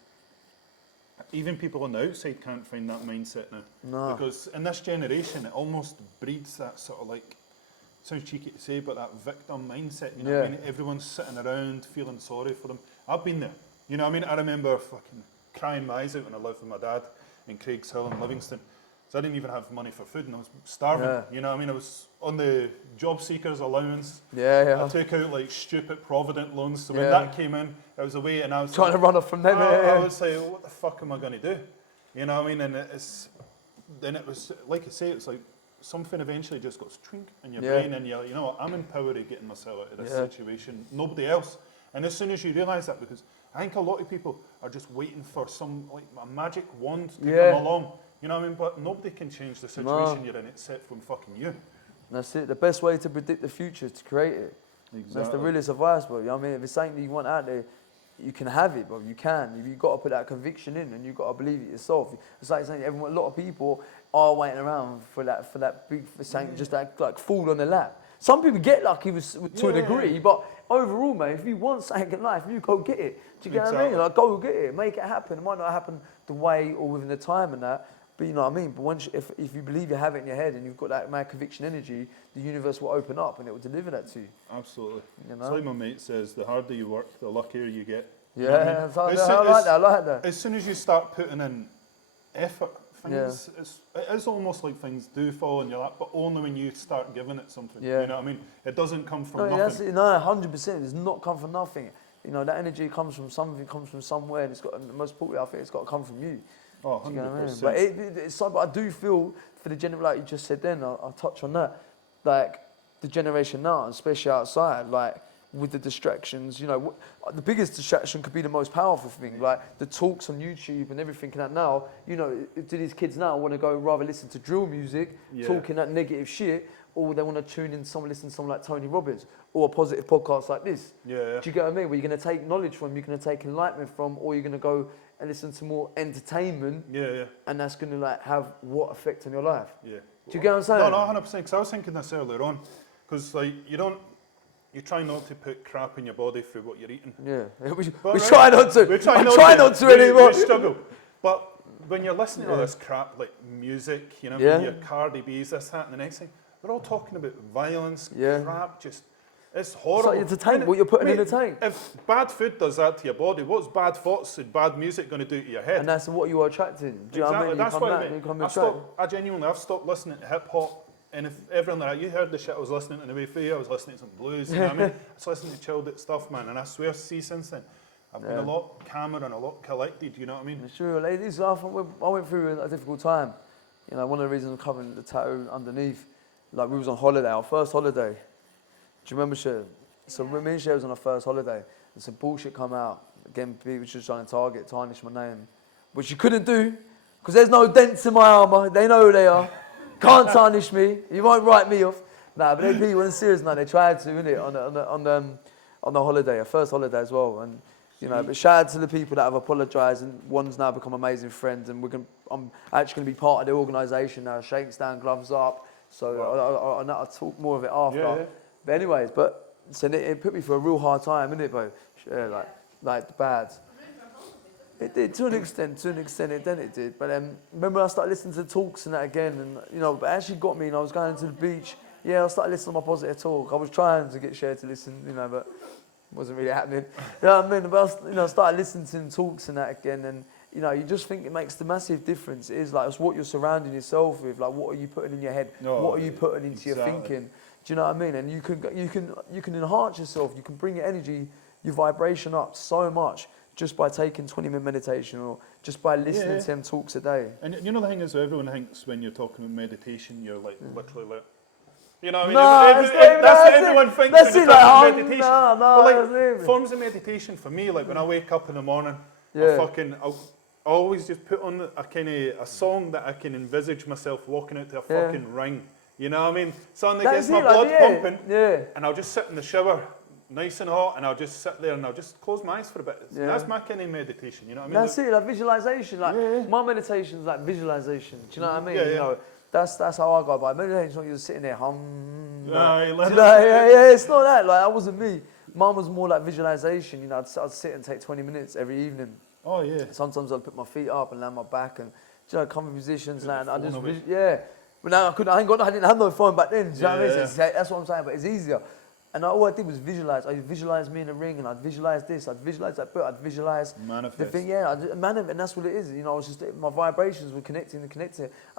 even people on the outside can't find that mindset now. No. Because in this generation, it almost breeds that sort of like, sounds cheeky to say, but that victim mindset, you know what I mean? Everyone's sitting around feeling sorry for them. I've been there. You know what I mean? I remember fucking crying my eyes out when I lived with my dad in Craigshill and Livingston. So I didn't even have money for food and I was starving. Yeah. You know what I mean? I was on the job seekers allowance. Yeah. I took out like stupid Provident loans. So when that came in, I was away and I was trying to run off from them. I was like, what the fuck am I going to do? You know what I mean? And then it was, like I say, it's like something eventually just got twink in your brain and you're like, you know what, I'm empowered at getting myself out of this situation. Nobody else. And as soon as you realise that, because I think a lot of people are just waiting for some, like, a magic wand to come along. You know what I mean? But nobody can change the situation you're in, except from fucking you. That's it. The best way to predict the future is to create it. Exactly. That's the realest advice, bro. You know what I mean? If it's something that you want out there, you can have it, bro. You can. You've got to put that conviction in, and you've got to believe it yourself. It's like saying a lot of people are waiting around for that big, for saying just that like fall on the lap. Some people get lucky to a degree, but overall, mate, if you want something in life, you go get it. Do you get what I mean? Like, go get it, make it happen. It might not happen the way or within the time and that, but you know what I mean? But once, if you believe you have it in your head and you've got that mad conviction energy, the universe will open up and it will deliver that to you. Absolutely. You know? It's like my mate says, the harder you work, the luckier you get. Yeah, you know I mean? I like that. As soon as you start putting in effort, things, it is almost like things do fall in your lap, but only when you start giving it something. You know what I mean? It doesn't come from nothing. No, 100%. It's not come from nothing. You know, that energy comes from something, comes from somewhere, and it's got, the most important, I think, it's got to come from you. Oh, 100%. You know what I mean? But it's something I do feel for the generation, like you just said then, I'll touch on that. Like, the generation now, especially outside, like, with the distractions, you know, the biggest distraction could be the most powerful thing, like the talks on YouTube and everything like that now, you know, do these kids now want to go rather listen to drill music, talking that negative shit, or they want to tune in, listen to someone like Tony Robbins, or a positive podcast like this? Do you get what I mean? Where you're going to take knowledge from, you're going to take enlightenment from, or you're going to go and listen to more entertainment, and that's going to like have what effect on your life? Do you get what I'm saying? No, 100%, because I was thinking this earlier on, because like, you try not to put crap in your body through what you're eating. We try not to. We try not to anymore. We struggle. But when you're listening to this crap, like music, you know, your Cardi B's, this, that, and the next thing, we're all talking about violence, crap, just, It's horrible. It's like it's a tank, what you're putting in the tank. If bad food does that to your body, what's bad thoughts and bad music going to do to your head? And that's what you are attracting. Do you know what I mean? That's what I mean. I've stopped listening to hip hop, and if everyone that you heard the shit I was listening to the way through, I was listening to some blues. You know what I mean? I was listening to chilled out stuff, man, and I swear, since then, I've been a lot calmer and a lot collected. You know what I mean? It's true, ladies. I went through a difficult time. You know, one of the reasons I'm covering the tattoo underneath, like we was on holiday, our first holiday. Do you remember, Shay? So me and Shay was on our first holiday, and some bullshit come out. Again, people was just trying to tarnish my name, which you couldn't do, because there's no dents in my armour. They know who they are. Can't tarnish me. You won't write me off. Nah, but they people weren't serious. Now they tried to, innit? On the holiday, our first holiday as well. And you know, but shout out to the people that have apologised, and one's now become amazing friends, and I'm actually going to be part of the organisation now. Shakes down, gloves up. So I'll talk more of it after. Yeah. But anyways, so it put me through a real hard time, innit, bro? Yeah, like bad. It did, to an extent, it did. But remember I started listening to the talks and that again, and you know, but it actually got me, and I was going to the beach. Yeah, I started listening to my positive talk. I was trying to get Cher to listen, you know, but it wasn't really happening. You know what I mean? But I started listening to the talks and that again, and you know, you just think it makes the massive difference. It is like, it's what you're surrounding yourself with. Like, what are you putting in your head? What are you putting into your thinking? Do you know what I mean? And you can enhance yourself. You can bring your energy, your vibration up so much just by taking 20-minute meditation or just by listening to them talks a day. And you know the thing is, everyone thinks when you're talking about meditation, you're like literally like, you know what I mean? No, that's what everyone thinks when you're talking about meditation. No, but like forms of meditation for me, like when I wake up in the morning, I'll always just put on a song that I can envisage myself walking out to a fucking ring. You know what I mean? Something that gets my blood pumping. Yeah. And I'll just sit in the shower, nice and hot, and I'll just sit there and I'll just close my eyes for a bit. Yeah. That's my kind of meditation, you know what I mean? That's it, like visualization. Like my meditation is like visualization. Do you know what I mean? You know, that's how I go by. Meditation's not you sitting there it's not that. Like that wasn't me. Mine was more like visualization. You know, I'd sit and take 20 minutes every evening. Oh yeah. Sometimes I'd put my feet up and land my back, and you know, comfy positions and I just But now I didn't have no phone back then. Do you know what I mean? That's what I'm saying. But it's easier. And all I did was visualize. I visualized me in the ring, and I'd visualize this. I'd visualize that, but I'd visualize the thing. Yeah, and that's what it is. You know, I was just my vibrations were connecting, and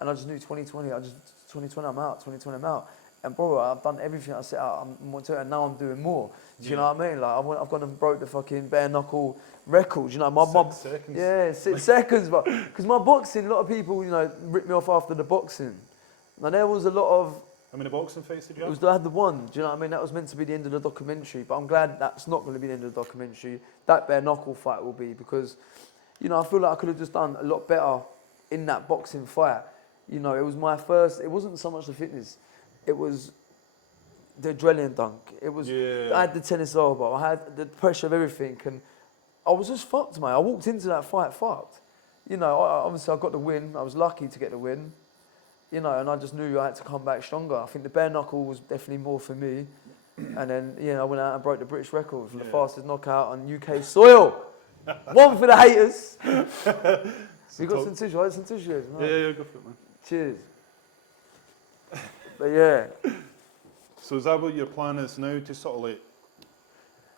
I just knew 2020. 2020, I'm out. 2020, I'm out. And bro, I've done everything I set out. And now I'm doing more. Do you know what I mean? Like I've gone and broke the fucking bare knuckle records. You know, 6 seconds. Yeah, 6 seconds. But because my boxing, a lot of people, you know, ripped me off after the boxing. Now there was a lot of. How many boxing fights did you have? I had the one. Do you know what I mean? That was meant to be the end of the documentary, but I'm glad that's not going to be the end of the documentary. That bare knuckle fight will be, because, you know, I feel like I could have just done a lot better in that boxing fight. You know, it was my first. It wasn't so much the fitness. It was the adrenaline dunk. It was. I had the tennis elbow. I had the pressure of everything, and I was just fucked, mate. I walked into that fight fucked. You know, obviously I got the win. I was lucky to get the win. You know, and I just knew I had to come back stronger. I think the bare knuckle was definitely more for me. And then, you know, I went out and broke the British record for the fastest knockout on UK soil. One for the haters. You got some tissue? I had some tissue. Yeah, go for it, man. Cheers. But yeah. So is that what your plan is now? To sort of like,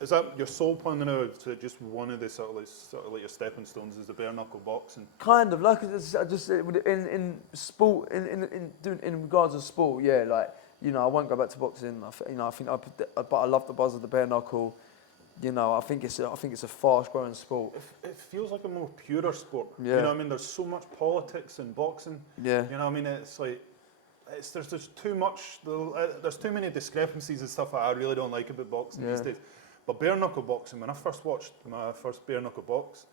is that your sole plan now? To just one of the sort of like your stepping stones is the bare knuckle boxing? Kind of, like I just in sport, in regards to sport, yeah. Like, you know, I won't go back to boxing. But I love the buzz of the bare knuckle. You know, I think it's a fast-growing sport. It feels like a more purer sport. Yeah. You know what I mean? There's so much politics in boxing. Yeah. You know what I mean? It's like, there's too much. There's too many discrepancies and stuff that I really don't like about boxing these days. But bare knuckle boxing, when I first watched my first bare knuckle box,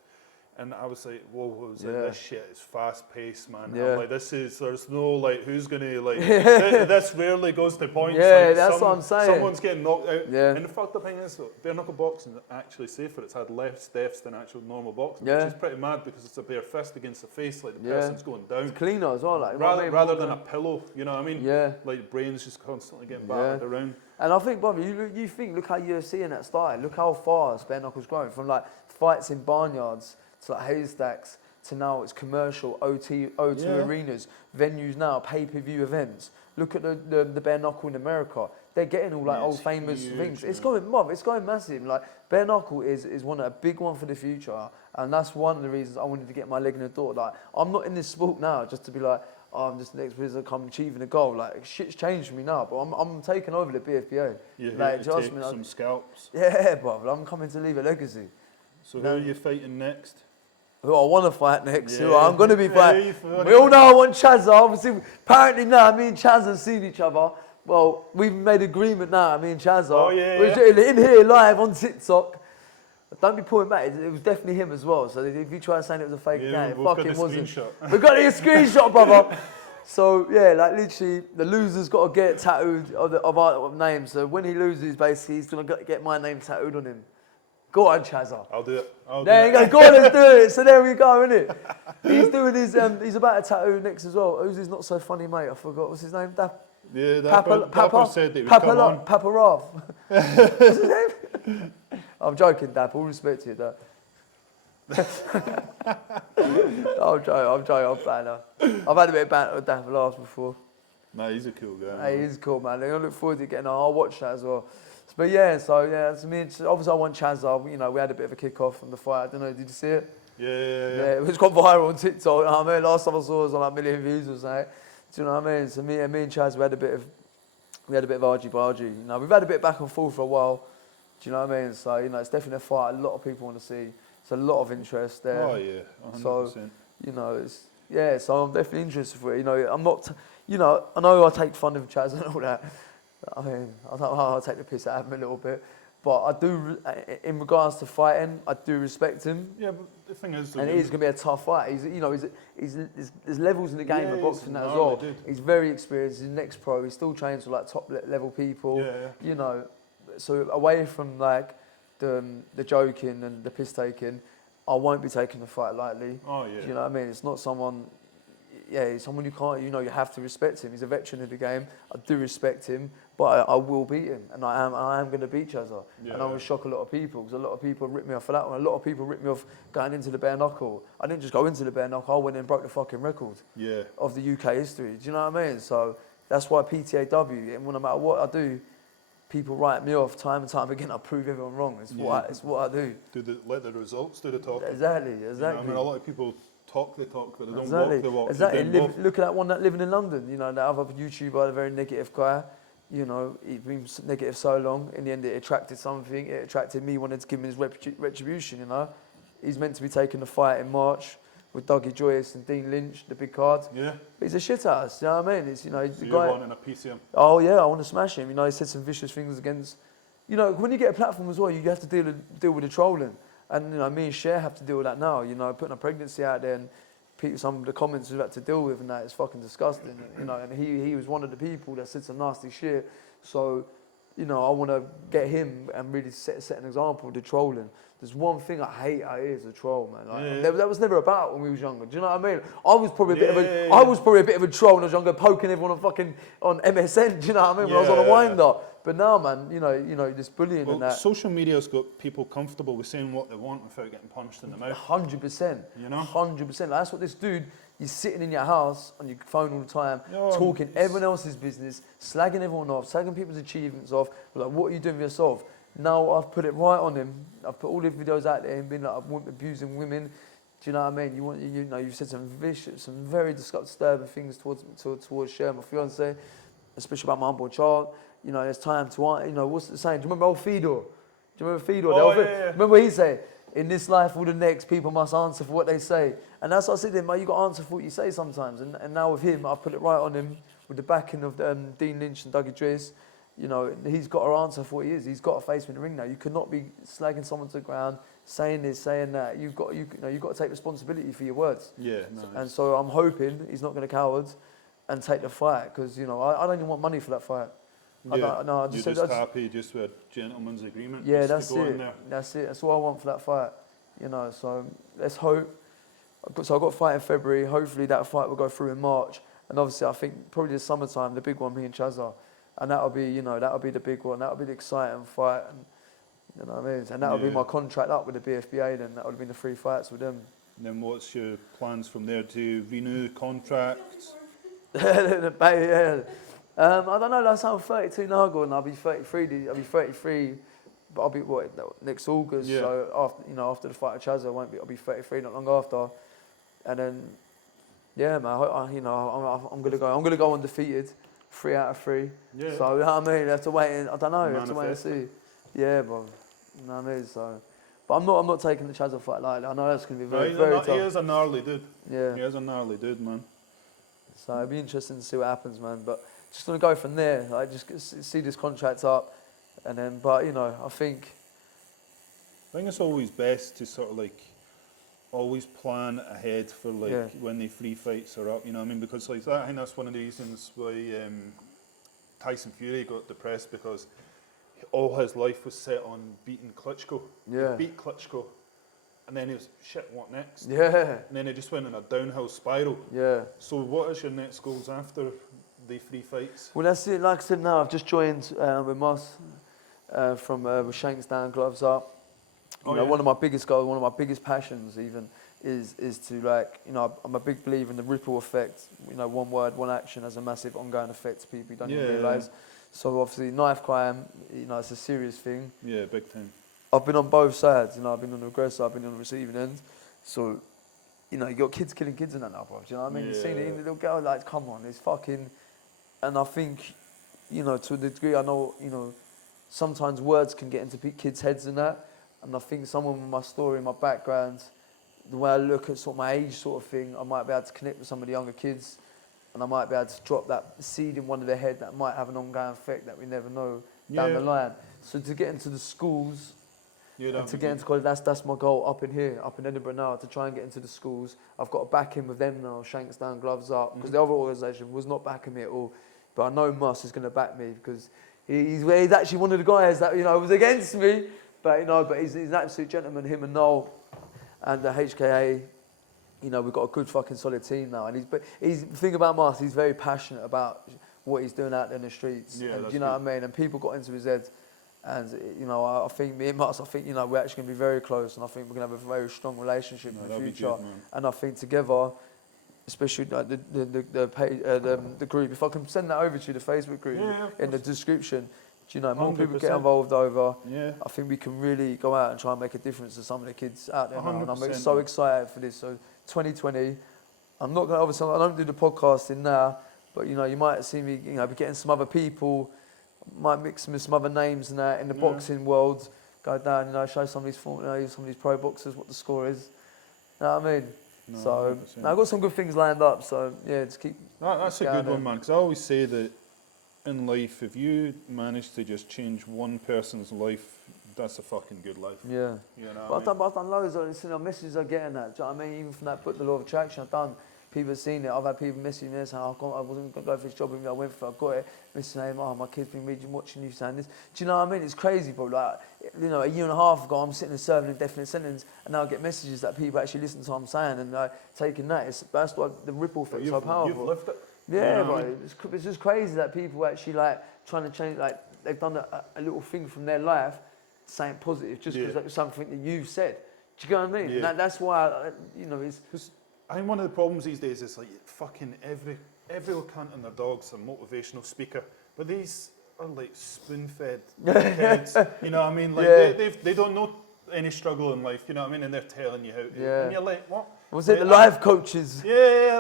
and I was like, whoa, this shit is fast paced, man. Yeah. I'm like, there's no like, who's gonna like, this rarely goes to points. Yeah, like, that's what I'm saying. Someone's getting knocked out. Yeah. And the fucked up thing is, bare knuckle boxing is actually safer. It's had less deaths than actual normal boxing, which is pretty mad because it's a bare fist against the face, like the person's going down. It's cleaner as well, like rather than a pillow, you know what I mean? Yeah. Like the brain's just constantly getting battered around. And I think, Bobby, you think, look how UFC and that started. Look how fast bare knuckle's growing from like fights in barnyards to like haystacks to now it's commercial O2 arenas, venues now, pay-per-view events. Look at the bare knuckle in America. they're getting all like Yeah, old it's famous huge, things. It's man. it's going massive. Like bare knuckle is a big one for the future, and that's one of the reasons I wanted to get my leg in the door. Like I'm not in this sport now just to be like, oh, I'm just the next person to come achieving a goal. Like shit's changed for me now, but I'm taking over the BFBA. You're Like, here to trust take me, some scalps. yeah, bro. I'm coming to leave a legacy. So who are you fighting next? Who I want to fight next, who Yeah. I'm going to be fighting. Yeah, We all know I want Chazza. Obviously, apparently now, me and Chazza have seen each other. Well, we've made agreement now, me and Chazza. Oh, yeah, We're in here live on TikTok. Don't be pulling back. It was definitely him as well. So if you try saying it was a fake account, it fucking wasn't. We got the screenshot, brother. So yeah, like literally, the loser's got to get tattooed of our name. So when he loses, basically, he's gonna get my name tattooed on him. Go on, Chazza. I'll do it. There you go. Go on, let's do it. So there we go, innit? He's doing his. He's about to tattoo next as well. Who's his not so funny mate? I forgot. What's his name? Yeah, Dapper said that he would come on. Papa Ralph. What's his name? I'm joking, Dap. All respect to you, Dap. I'm joking. I'm banter. I've had a bit of banter with Dap last before. Nah, he's a cool guy. Hey, he's cool, man. I look forward to getting on. I'll watch that as well. But yeah, to me, obviously I want Chazza. You know, we had a bit of a kick-off from the fight. I don't know, did you see it? Yeah. Yeah, it was gone viral on TikTok. You know what I mean? Last time I saw it was on like 1 million views or something. Do you know what I mean? So me and Chaz, we had a bit of argy-bargy. You know, we've had a bit back and forth for a while. Do you know what I mean? So, you know, it's definitely a fight a lot of people want to see. It's a lot of interest there. Oh, yeah, 100%. So, you know, so I'm definitely interested for it. You know, I'm not, you know, I know I take fun of Chaz and all that. I mean, I don't know how I take the piss out of him a little bit. But I do, in regards to fighting, I do respect him. Yeah, but the thing is... And it is going to be a tough fight. There's levels in the game of boxing now as well. Dude. He's very experienced. He's an ex-pro. He still trains with like top level people. Yeah. You know, so away from like the joking and the piss taking, I won't be taking the fight lightly. Oh, yeah. Do you know what I mean? It's not someone... Yeah, he's someone you can't... You know, you have to respect him. He's a veteran of the game. I do respect him. But I will beat him, and I am going to beat Chazza, and I'm going to shock a lot of people because a lot of people ripped me off for that one. A lot of people ripped me off going into the bare knuckle. I didn't just go into the bare knuckle. I went and broke the fucking record of the UK history. Do you know what I mean? So that's why PTAW, and no matter what I do, people write me off time and time again. I prove everyone wrong. It's what I do. Let the results do the talking. Exactly. You know, I mean, a lot of people talk the talk, but they don't walk the walk. Look at that one that living in London. You know, that other YouTuber, a very negative guy. You know, he'd been negative so long. In the end, it attracted something. It attracted me, wanted to give him his retribution, you know. He's meant to be taking the fight in March with Dougie Joyce and Dean Lynch, the big card. Yeah. But he's a shit ass, you know what I mean? It's, you know, So the you're guy... wanting a piece of him? Oh, yeah, I want to smash him. You know, he said some vicious things against... You know, when you get a platform as well, you have to deal with the trolling. And, you know, me and Cher have to deal with that now. You know, putting a pregnancy out there and some of the comments we've had to deal with and that is fucking disgusting. You know, and he was one of the people that said some nasty shit. So, you know, I want to get him and really set an example of the trolling. There's one thing I hate out here is a troll, man. Like, that was never about when we was younger. Do you know what I mean? I was probably a bit of a troll when I was younger, poking everyone on MSN. Do you know what I mean? When I was on a wind-up. But now, man, you know, this bullying and that. Social media's got people comfortable with saying what they want without getting punched in the mouth. 100%. You know? 100%. Like, that's what this dude... You're sitting in your house on your phone all the time, talking everyone else's business, slagging everyone off, slagging people's achievements off. Like, what are you doing for yourself? Now I've put it right on him. I've put all the videos out there and been like, I'm abusing women. Do you know what I mean? You know, you've said some vicious, some very disturbing things towards Cher, my fiance, especially about my unborn child. You know, there's time to, you know, what's the saying? Do you remember old Fedor? Do you remember Fedor? Remember what he said? In this life or the next, people must answer for what they say. And that's what I said to him, mate, you got to answer for what you say sometimes. And now with him, I've put it right on him with the backing of Dean Lynch and Dougie Joyce. You know, he's got to answer for what he is. He's got to face me in the ring now. You cannot be slagging someone to the ground, saying this, saying that. You've got to take responsibility for your words. Yeah, nice. And so I'm hoping he's not going to coward and take the fight because, you know, I don't even want money for that fight. Yeah, you're just happy just with a gentleman's agreement. Yeah, that's it. That's it. That's all I want for that fight. You know, so let's hope. So I've got a fight in February. Hopefully that fight will go through in March. And obviously I think probably the summertime, the big one, me and Chazza. And that'll be, you know, that'll be the big one. That'll be the exciting fight. And, you know what I mean? And that'll be my contract up with the BFBA then. That would have been the 3 fights with them. And then what's your plans from there to renew contracts? Yeah. I don't know. Like, I'm 32 now, Gordon. I'll be 33. I'll be 33, but I'll be next August. Yeah. So after the fight of Chaz, I'll be 33 not long after, and then yeah, man. I'm gonna go undefeated, 3 out of 3. Yeah. So you know what I mean. I have to wait. I don't know. I have to wait and Manifest. see. Yeah, bro. You know what I mean. So, but I'm not taking the Chaz fight lightly. I know that's gonna be very tough. He is a gnarly dude. Yeah. He is a gnarly dude, man. So it'd be interesting to see what happens, man. But just gonna go from there. Like, just see this contract up, and then. But I think it's always best to sort of like always plan ahead for like when the free fights are up. You know what I mean? Because like that, I think that's one of the reasons why Tyson Fury got depressed, because all his life was set on beating Klitschko. Yeah. He beat Klitschko, and then he was shit. What next? Yeah. And then it just went in a downhill spiral. Yeah. So what is your next goals after the 3 fights? Well, that's it. Like I said, now I've just joined with Moss from with Shanks Down, Gloves Up. One of my biggest goals, one of my biggest passions, even is to I'm a big believer in the ripple effect. One word, one action has a massive ongoing effect to people you don't even realise. So obviously, knife crime, it's a serious thing. Yeah, big time. I've been on both sides. I've been on the aggressor, I've been on the receiving end. So, you got kids killing kids in that now, bro. Do you know what I mean? Yeah. You've seen it in the little girl, like, come on, it's fucking. And I think, to the degree I know, sometimes words can get into kids' heads and that. And I think someone with my story, my background, the way I look at sort of my age sort of thing, I might be able to connect with some of the younger kids, and I might be able to drop that seed in one of their head that might have an ongoing effect that we never know down the line. So to get into the schools, and to get into college, that's my goal up in Edinburgh now, to try and get into the schools. I've got to back in with them now, Shanks Down, Gloves Up, because the other organisation was not backing me at all. But I know Muss is going to back me, because he's actually one of the guys that was against me. But but he's an absolute gentleman. Him and Noel and the HKA. We've got a good fucking solid team now. And he's the thing about Muss, he's very passionate about what he's doing out there in the streets. Yeah, and, you know what I mean? And people got into his head. And, I think me and Muss, we're actually going to be very close. And I think we're going to have a very strong relationship in the future. Good, and I think together, especially like the group, if I can send that over to you, the Facebook group in the description, more people get involved over. Yeah. I think we can really go out and try and make a difference to some of the kids out there now. And I'm so excited for this. So 2020, I'm not going to, obviously, I don't do the podcasting now, but you might see me, be getting some other people, might mix with some other names and that in the boxing world, go down, show some of these some of these pro boxers what the score is. You know what I mean? No, so I've got some good things lined up. So yeah, just keep. That's a good one, man. Because I always say that in life, if you manage to just change one person's life, that's a fucking good life. Yeah. But I've done loads of messages I'm getting that. Do you know what I mean? Even from that book, The Law of Attraction, I've done. People have seen it. I've had people messaging me saying, I wasn't going to go for this job with me. I went for it. I got it. Messaging, my kid's been reading, watching you saying this. Do you know what I mean? It's crazy, bro. Like, a year and a half ago, I'm sitting and serving a definite sentence, and now I get messages that people actually listen to what I'm saying and taking that. That's why the ripple effect is so powerful. You've lived it. Yeah, bro. It's just crazy that people actually trying to change. They've done a little thing from their life, saying positive, just because that was something that you said. Do you know what I mean? Yeah. And that's why it's. I think one of the problems these days is like fucking every cunt and their dog's a motivational speaker, but these are like spoon-fed kids. You know what I mean? Like they don't know any struggle in life. You know what I mean? And they're telling you how to. And you're like, what? Was it the life coaches? Yeah.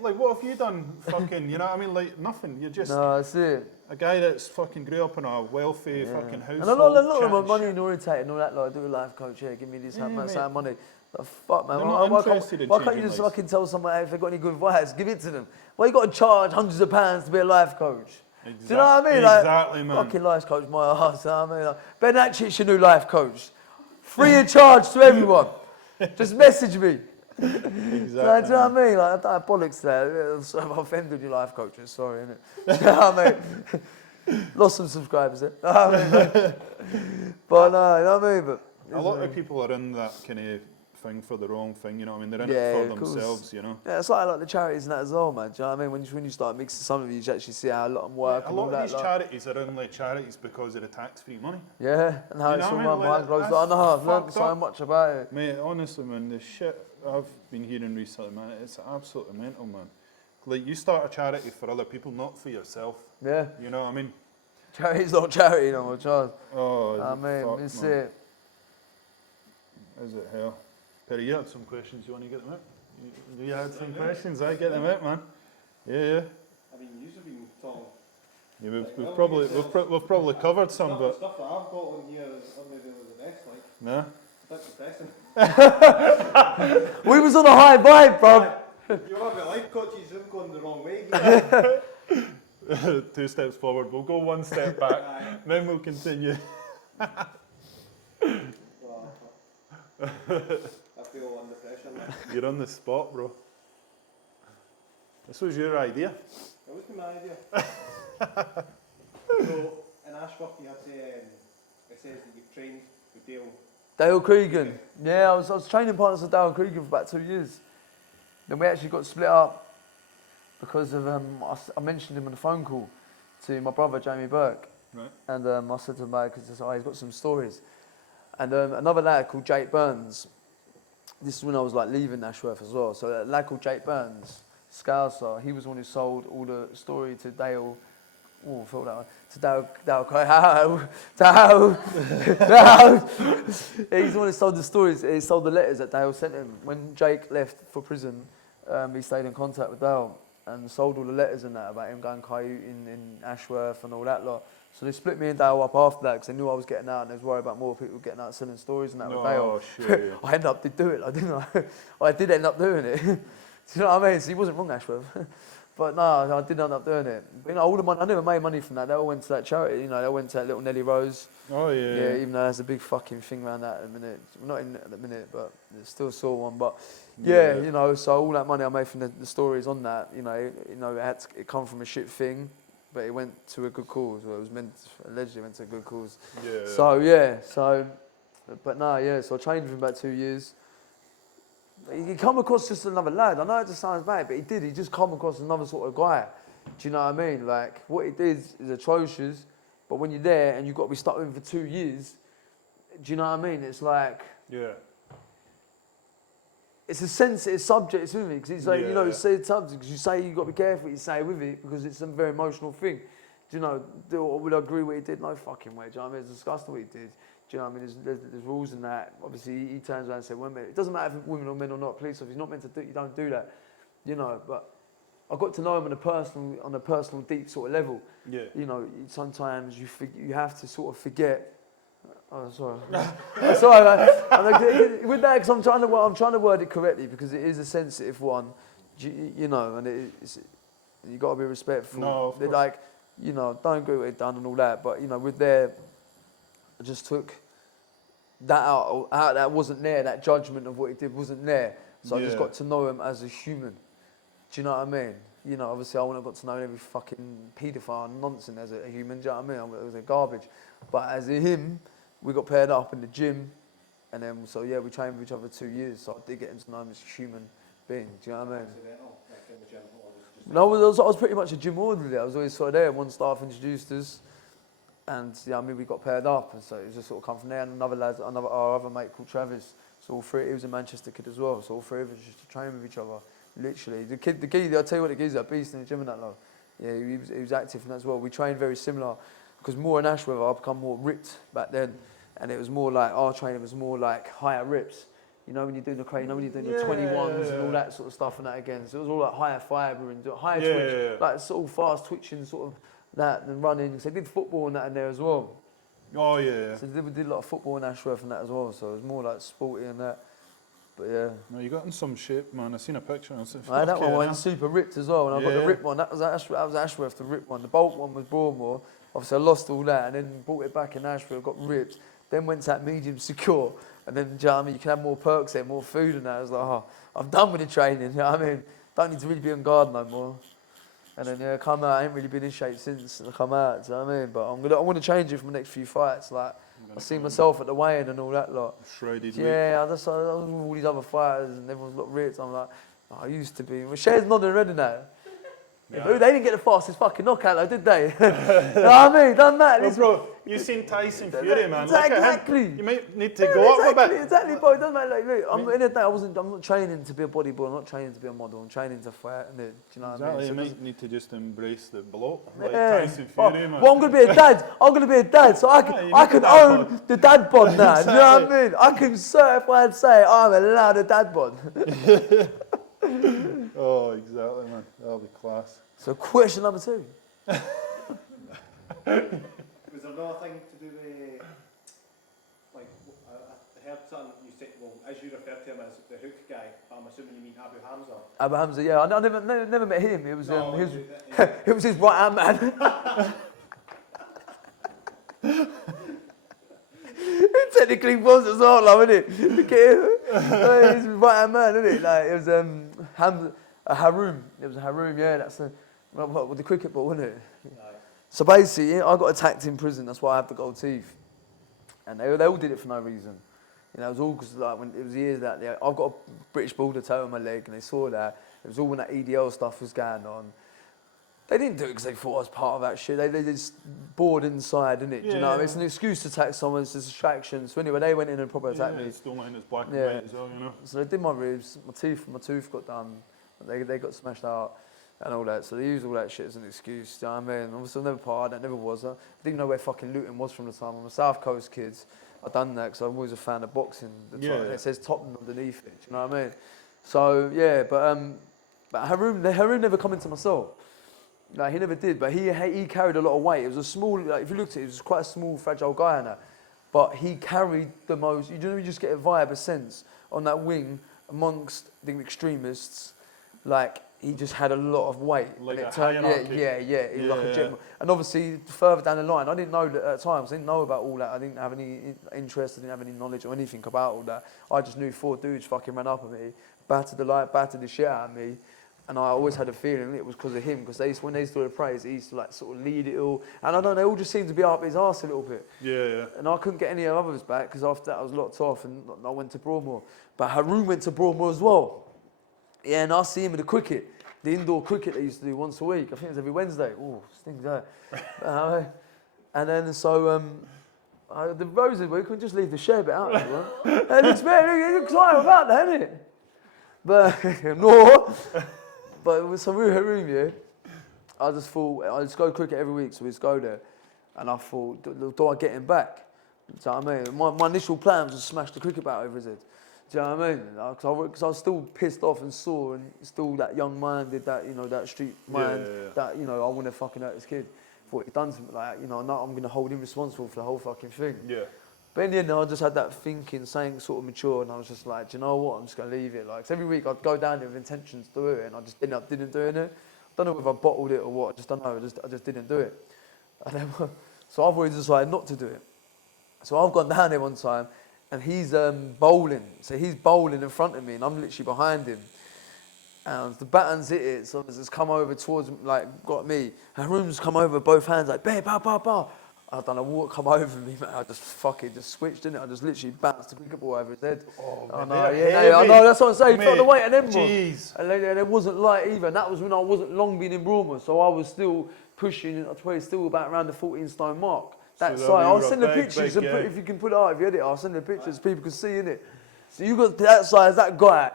Like what have you done? Fucking, you know what I mean? Like nothing. You're just. No, that's it. A guy that's fucking grew up in a wealthy fucking house. And a lot of them are money orientated and all that. Like, do a life coach. Give me this amount of money. Like, fuck, man. Why can't you just fucking tell someone if they've got any good advice? Give it to them. Why you got to charge hundreds of pounds to be a life coach? Exactly. Do you know what I mean? Exactly, man. Fucking life coach, my ass. You know what I mean? Ben Hatchett's your new life coach. Free of charge to everyone. Just message me. Exactly. Do you know what I mean? I don't have bollocks there. I've offended you life coaches. Sorry, innit? You know what I mean? Lost some subscribers there. But no, you know what I mean? But a lot of people are in that kind of thing for the wrong thing, you know what I mean? They're in it for themselves, you know? Yeah, it's like the charities and that as well, man. Do you know what I mean? When you start mixing some of these, you actually see how a lot of them work. A lot of these charities are only charities because of the tax-free money. Yeah, and how it's all run behind closed doors. I know, I've learned so much about it. Mate, honestly, man, the shit I've been hearing recently, man, it's absolutely mental, man. like you start a charity for other people, not for yourself. Yeah. You know what I mean? Charity's not charity no more, Charles. Oh, I mean, it's it. Is it hell? Perry, you had some questions. You want to get them out? You had some questions. I get them out, man. Yeah. I mean, you've been talking. Yeah, we've probably covered some, but Stuff that I've got on here is maybe the best, like. nah. It's a bit depressing. We was on a high vibe, bro. You have a life coach, he's going the wrong way. 2 steps forward. We'll go 1 step back, then we'll continue. I feel under pressure now. You're on the spot, bro. This was your idea. That was my idea. So, in Ashworth, you had to, it says that you've trained with Dale Cregan. Yeah, I was training partners with Dale Cregan for about 2 years. Then we actually got split up because of, I mentioned him on a phone call to my brother, Jamie Burke. Right. And I said to him, because he's got some stories. And another lad called Jake Burns. This is when I was like leaving Ashworth as well. So a lad called Jake Burns, Scouser, he was the one who sold all the story to Dale. Oh, I felt that one. To Dale. He's the one who sold the stories. He sold the letters that Dale sent him. When Jake left for prison, he stayed in contact with Dale and sold all the letters and that about him going coyoting in Ashworth and all that lot. So they split me and Dale up after that because they knew I was getting out and they was worried about more people getting out selling stories and that with Dale. Shit. I ended up did do it, didn't I? I did end up doing it. Do you know what I mean? So he wasn't wrong, Ashworth. But no, I did end up doing it. But, all the money, I never made money from that. They all went to that charity. They all went to that little Nelly Rose. Oh yeah. Yeah, even though there's a big fucking thing around that at the minute. We're not in it at the minute, but it's still saw one. But yeah, so all that money I made from the stories on that, it come from a shit thing, but it went to a good cause. Well, it was allegedly went to a good cause. Yeah. So I trained for about 2 years. He come across just another lad. I know it just sounds bad, but he did. He just come across another sort of guy. Do you know what I mean? Like, what he did is atrocious, but when you're there and you've got to be stuck with him for 2 years, do you know what I mean? It's like... Yeah. It's a sensitive subject, isn't it? Because it's like, it's sensitive subject, because you say you've got to be careful what you say with it, because it's a very emotional thing. Do you know, would I agree what he did? No fucking way. Do you know what I mean? It's disgusting what he did. Do you know what I mean? There's rules in that. Obviously, he turns around and says, women. It doesn't matter if women or men or not, police officer. He's not meant to do. You don't do that. But I got to know him on a personal, deep sort of level. Yeah. Sometimes you have to sort of forget. Oh, sorry. Sorry, man. With that, because I'm trying to word it correctly because it is a sensitive one. And you got to be respectful. No, of They're course. like, don't agree with what they've done and all that. But with their, I just took that out. That wasn't there. That judgment of what he did wasn't there. So I just got to know him as a human. Do you know what I mean? Obviously I wouldn't have got to know every fucking paedophile nonsense as a human. Do you know what I mean? It was a garbage. But as him, we got paired up in the gym, and then we trained with each other 2 years. So I did get to know him as a human being. Do you know what I mean? No, I was pretty much a gym orderly. I was always sort of there. One staff introduced us. And we got paired up, and so it was just sort of come from there. And our other mate called Travis. So all three, he was a Manchester kid as well. So all three of us used to train with each other, literally. The kid, I'll tell you what, the kid's a beast in the gym and that lot. Yeah, he was active in that as well. We trained very similar, because more in Ashworth, I become more ripped back then, and it was more like our training was more like higher rips. When you're doing the crane, when you're doing the 21s and all that sort of stuff and that again. So it was all like higher fibre and higher twitch, like sort of fast twitching sort of. That and running, so they did football and that in there as well. Oh yeah. So we did a lot of football in Ashworth and that as well. So it was more like sporty and that. But yeah. No, you got in some shape, man. I seen a picture. I had that one went super ripped as well, and I got the rip one. That was Ashworth, the rip one. The bulk one was Broadmoor. Obviously, I lost all that, and then brought it back in Ashworth. Got ripped. Then went to that medium secure, and then you can have more perks there, more food and that. I was like, I'm done with the training. You know what I mean? Don't need to really be on guard no more. And then come out. I ain't really been in shape since I come out. Do you know what I mean? But I want to change it for the next few fights. Like I see myself at the weigh-in and all that lot. Shredded. Yeah, I was all these other fighters and everyone's got ripped. I'm like, I used to be. Well, Cher's nodding red in that. Yeah. They didn't get the fastest fucking knockout though, did they? You know what I mean? Done that. You've seen Tyson Fury, man. Exactly. You might need to go up a bit. Exactly, but it doesn't matter. Like, look, in the day, I'm not training to be a bodybuilder. I'm not training to be a model. I'm training to fight. Do you know what I mean? You might need to just embrace the bloke, like Yeah. Tyson Fury, man. Well, I'm gonna be a dad. I'm gonna be a dad, so I can own the dad bod now. Exactly. Do you know what I mean? I can certified say I'm allowed a dad bod. Oh, exactly, man. That'll be class. So question number 2. Was there another thing to do with, like, I heard something you said, well, as you refer to him as the hook guy, I'm assuming you mean Abu Hamza. Abu Hamza, yeah. I never met him. It was No, it was his right hand man. It technically was as well, like, wasn't it? Look at him. He's his right hand man, isn't it? Like, it was Hamza, Haroon. It was Haroon, yeah. That's with the cricket ball, wasn't it? No. So basically, I got attacked in prison. That's why I have the gold teeth. And they all did it for no reason. You know, it was all because like when it was years that I've got a British border toe on my leg, and they saw that. It was all when that EDL stuff was going on. They didn't do it because they thought I was part of that shit. They just bored inside, innit? Do you know what I mean? It's an excuse to attack someone. It's a distraction. So anyway, they went in and probably attacked me. It's still line it's black and Yeah. white as well, you know. So they did my ribs. My tooth got done. They got smashed out and all that. So they used all that shit as an excuse. Do you know what I mean? Obviously, I never part of that. Never was. I didn't know where fucking Luton was from the time. I'm a South Coast kid. I've done that because I'm always a fan of boxing. It says Tottenham underneath it. Do you know what I mean? So yeah, but Haroon never come into my soul. Like, he never did, but he carried a lot of weight. It was a small, like, if you looked at it, he was quite a small, fragile guy in that. But he carried the most, you just get a vibe, a sense on that wing amongst the extremists. Like, he just had a lot of weight. Like and a it turned, hierarchy. yeah, he was like a gentleman. And obviously, further down the line, I didn't know that at times, I didn't know about all that. I didn't have any interest, I didn't have any knowledge or anything about all that. I just knew 4 dudes fucking ran up at me, battered the shit out of me. And I always had a feeling it was because of him, because when they used to do the praise, he used to like sort of lead it all. And I don't know, they all just seemed to be up his arse a little bit. Yeah. And I couldn't get any of the others back, because after that I was locked off and I went to Broadmoor. But Haroon went to Broadmoor as well. Yeah, and I see him in the cricket, the indoor cricket they used to do once a week. I think it was every Wednesday. Oh, stings that. And then so, the roses, we couldn't just leave the share bit out. It looks exciting about that, isn't it? But, no. But with some Haroon, yeah, I just thought, I just go cricket every week, so we just go there. And I thought, do I get him back? Do you know what I mean? My initial plan was to smash the cricket bat over his head. Do you know what I mean? Because I was still pissed off and sore, and still that young man did that, you know, that street mind, that, you know, I want to fucking hurt this kid. Thought he'd done something like that, you know, now I'm going to hold him responsible for the whole fucking thing. Yeah. But in the end, I just had that thinking, saying sort of mature, and I was just like, do you know what, I'm just going to leave it. Like, 'cause every week I'd go down there with intentions to do it, and I just ended up didn't doing it. I don't know if I bottled it or what, I just don't know, I just didn't do it. And then, so I've always decided not to do it. So I've gone down there one time, and he's bowling. So he's bowling in front of me, and I'm literally behind him. And the batten's hit it, so it's come over towards, like, got me. Haroon's come over, both hands, like, bah, bah, bah, bah. I don't know what come over me, man. I just switched, innit? I just literally bounced the cricket ball over his head. Oh, I man, know, they're I know, that's what I'm saying. Mate, Felt the weight of them, bro. jeez. And it wasn't light either. And that was when I wasn't long been in Broadmoor, so I was still pushing, I'd probably still about around the 14-stone mark. That So side, you I'll were send the big, pictures, big, if you can put it out, if you edit, I'll send the pictures, people can see, innit? So you got that size, that guy,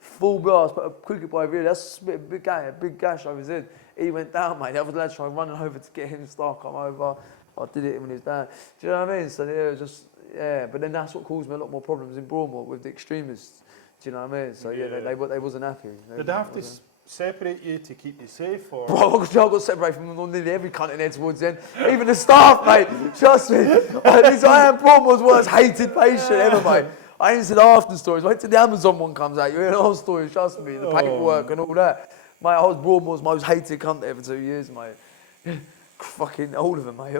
full blast, but a cricket ball over here, that's a big guy, a big gash over his head. He went down, mate. The other lads tried running over to get him, Star come over. I did it when he was down. Do you know what I mean? So yeah, it was just, yeah. But then that's what caused me a lot more problems in Broadmoor with the extremists. Do you know what I mean? So yeah, they wasn't happy. Did they have to separate you to keep you safe, or? Bro, I got separated from nearly every cunt in there towards the end. Even the staff, mate. Trust me. I am Broadmoor's worst hated patient ever, mate. I ain't said after stories. Wait till the Amazon one comes out. You hear the whole story, trust me. The paperwork and all that. Mate, I was Broadmoor's most hated cunt there for 2 years, mate. Fucking all of them, mate.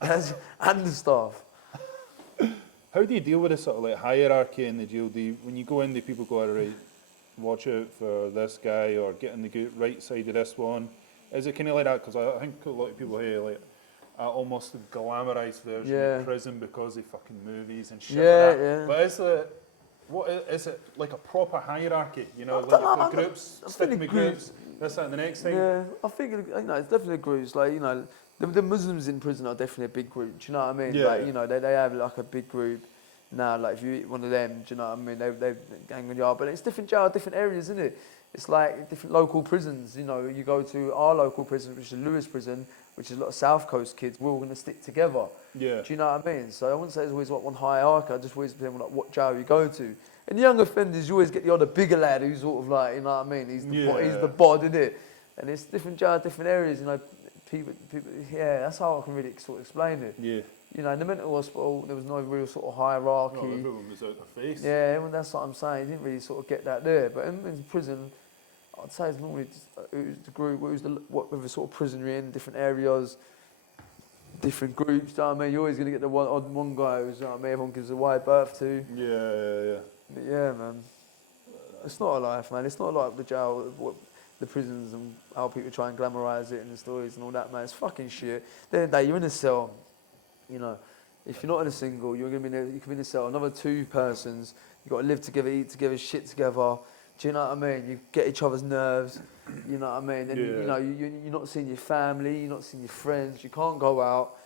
And the staff. How do you deal with this sort of like hierarchy in the jail? When you go in, do people go, right, watch out for this guy, or get on the right side of this one? Is it kind of like that? Because I think a lot of people here like almost glamorise version of prison because of fucking movies and shit like that. Yeah. But is it like a proper hierarchy? You know, like the groups, sticking with groups, this, that, and the next thing. Yeah, I think it's definitely groups. Like, you know, The Muslims in prison are definitely a big group. Do you know what I mean? Yeah. Like, you know, they have like a big group now. Like if you eat one of them, do you know what I mean? They gang on you. But it's different jail, different areas, isn't it? It's like different local prisons. You know, you go to our local prison, which is Lewis Prison, which is a lot of South Coast kids. We're all going to stick together. Yeah. Do you know what I mean? So I wouldn't say there's always one hierarchy. I just always depend on like what jail you go to. And young offenders, you always get the other bigger lad who's sort of like, you know what I mean? He's the bod, isn't it? And it's different jail, different areas. You know, people. Yeah, that's how I can really sort of explain it. Yeah. You know, in the mental hospital, there was no real sort of hierarchy. No, everyone was out their face. Yeah, well, that's what I'm saying. You didn't really sort of get that there. But in prison, I'd say it's normally just, who's the group, whatever sort of prison you're in, different areas, different groups. You know what I mean? You're always going to get the one guy who's, you know what I mean, everyone gives a wide berth to. Yeah. But yeah, man. It's not a life, man. It's not like the jail, the prisons and how people try and glamorise it and the stories and all that, man. It's fucking shit. At the end of the day, you're in a cell. You know, if you're not in a single, you can be in a cell. Another 2 persons. You've got to live together, eat together, shit together. Do you know what I mean? You get each other's nerves. You know what I mean? And you know, you're not seeing your family. You're not seeing your friends. You can't go out.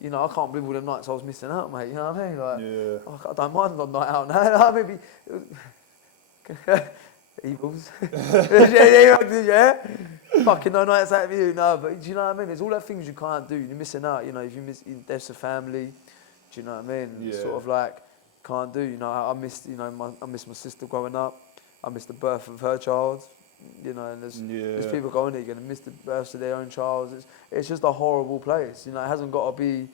You know, I can't believe all the nights I was missing out, mate. You know what I mean? Like, I don't mind a night out now. Maybe evils. yeah. Fucking no nights out of you, no. But do you know what I mean? There's all that things you can't do. You're missing out. You know, if you miss deaths of family, do you know what I mean? Yeah. Sort of like can't do. You know, I missed. You know, I missed my sister growing up. I missed the birth of her child. You know, and there's people going there, you're going to miss the births of their own child. It's just a horrible place. You know, it hasn't got to be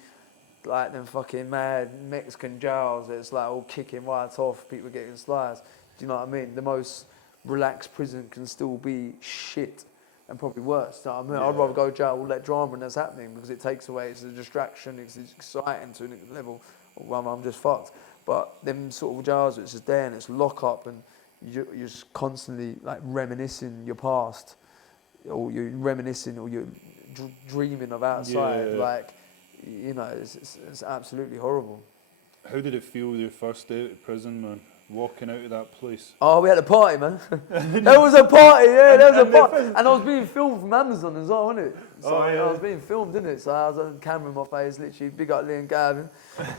like them fucking mad Mexican jails. It's like all kicking right off, people getting sliced. Do you know what I mean? The most relaxed prison can still be shit and probably worse. You know what I mean? I'd rather go to jail with all that drama that's happening because it takes away, it's a distraction, it's exciting to a level. Well, I'm just fucked. But them sort of jails, it's just there and it's lock up and you're just constantly like reminiscing your past, or you're reminiscing, or you're dreaming of outside. Yeah. Like, you know, it's absolutely horrible. How did it feel your first day out of prison, man? Walking out of that place. Oh, we had a party, man. There was a party, yeah, there was a party. And I was being filmed from Amazon as well, wasn't it? So I was being filmed, didn't it? So I was on camera in my face, literally, big up Lee and Gavin.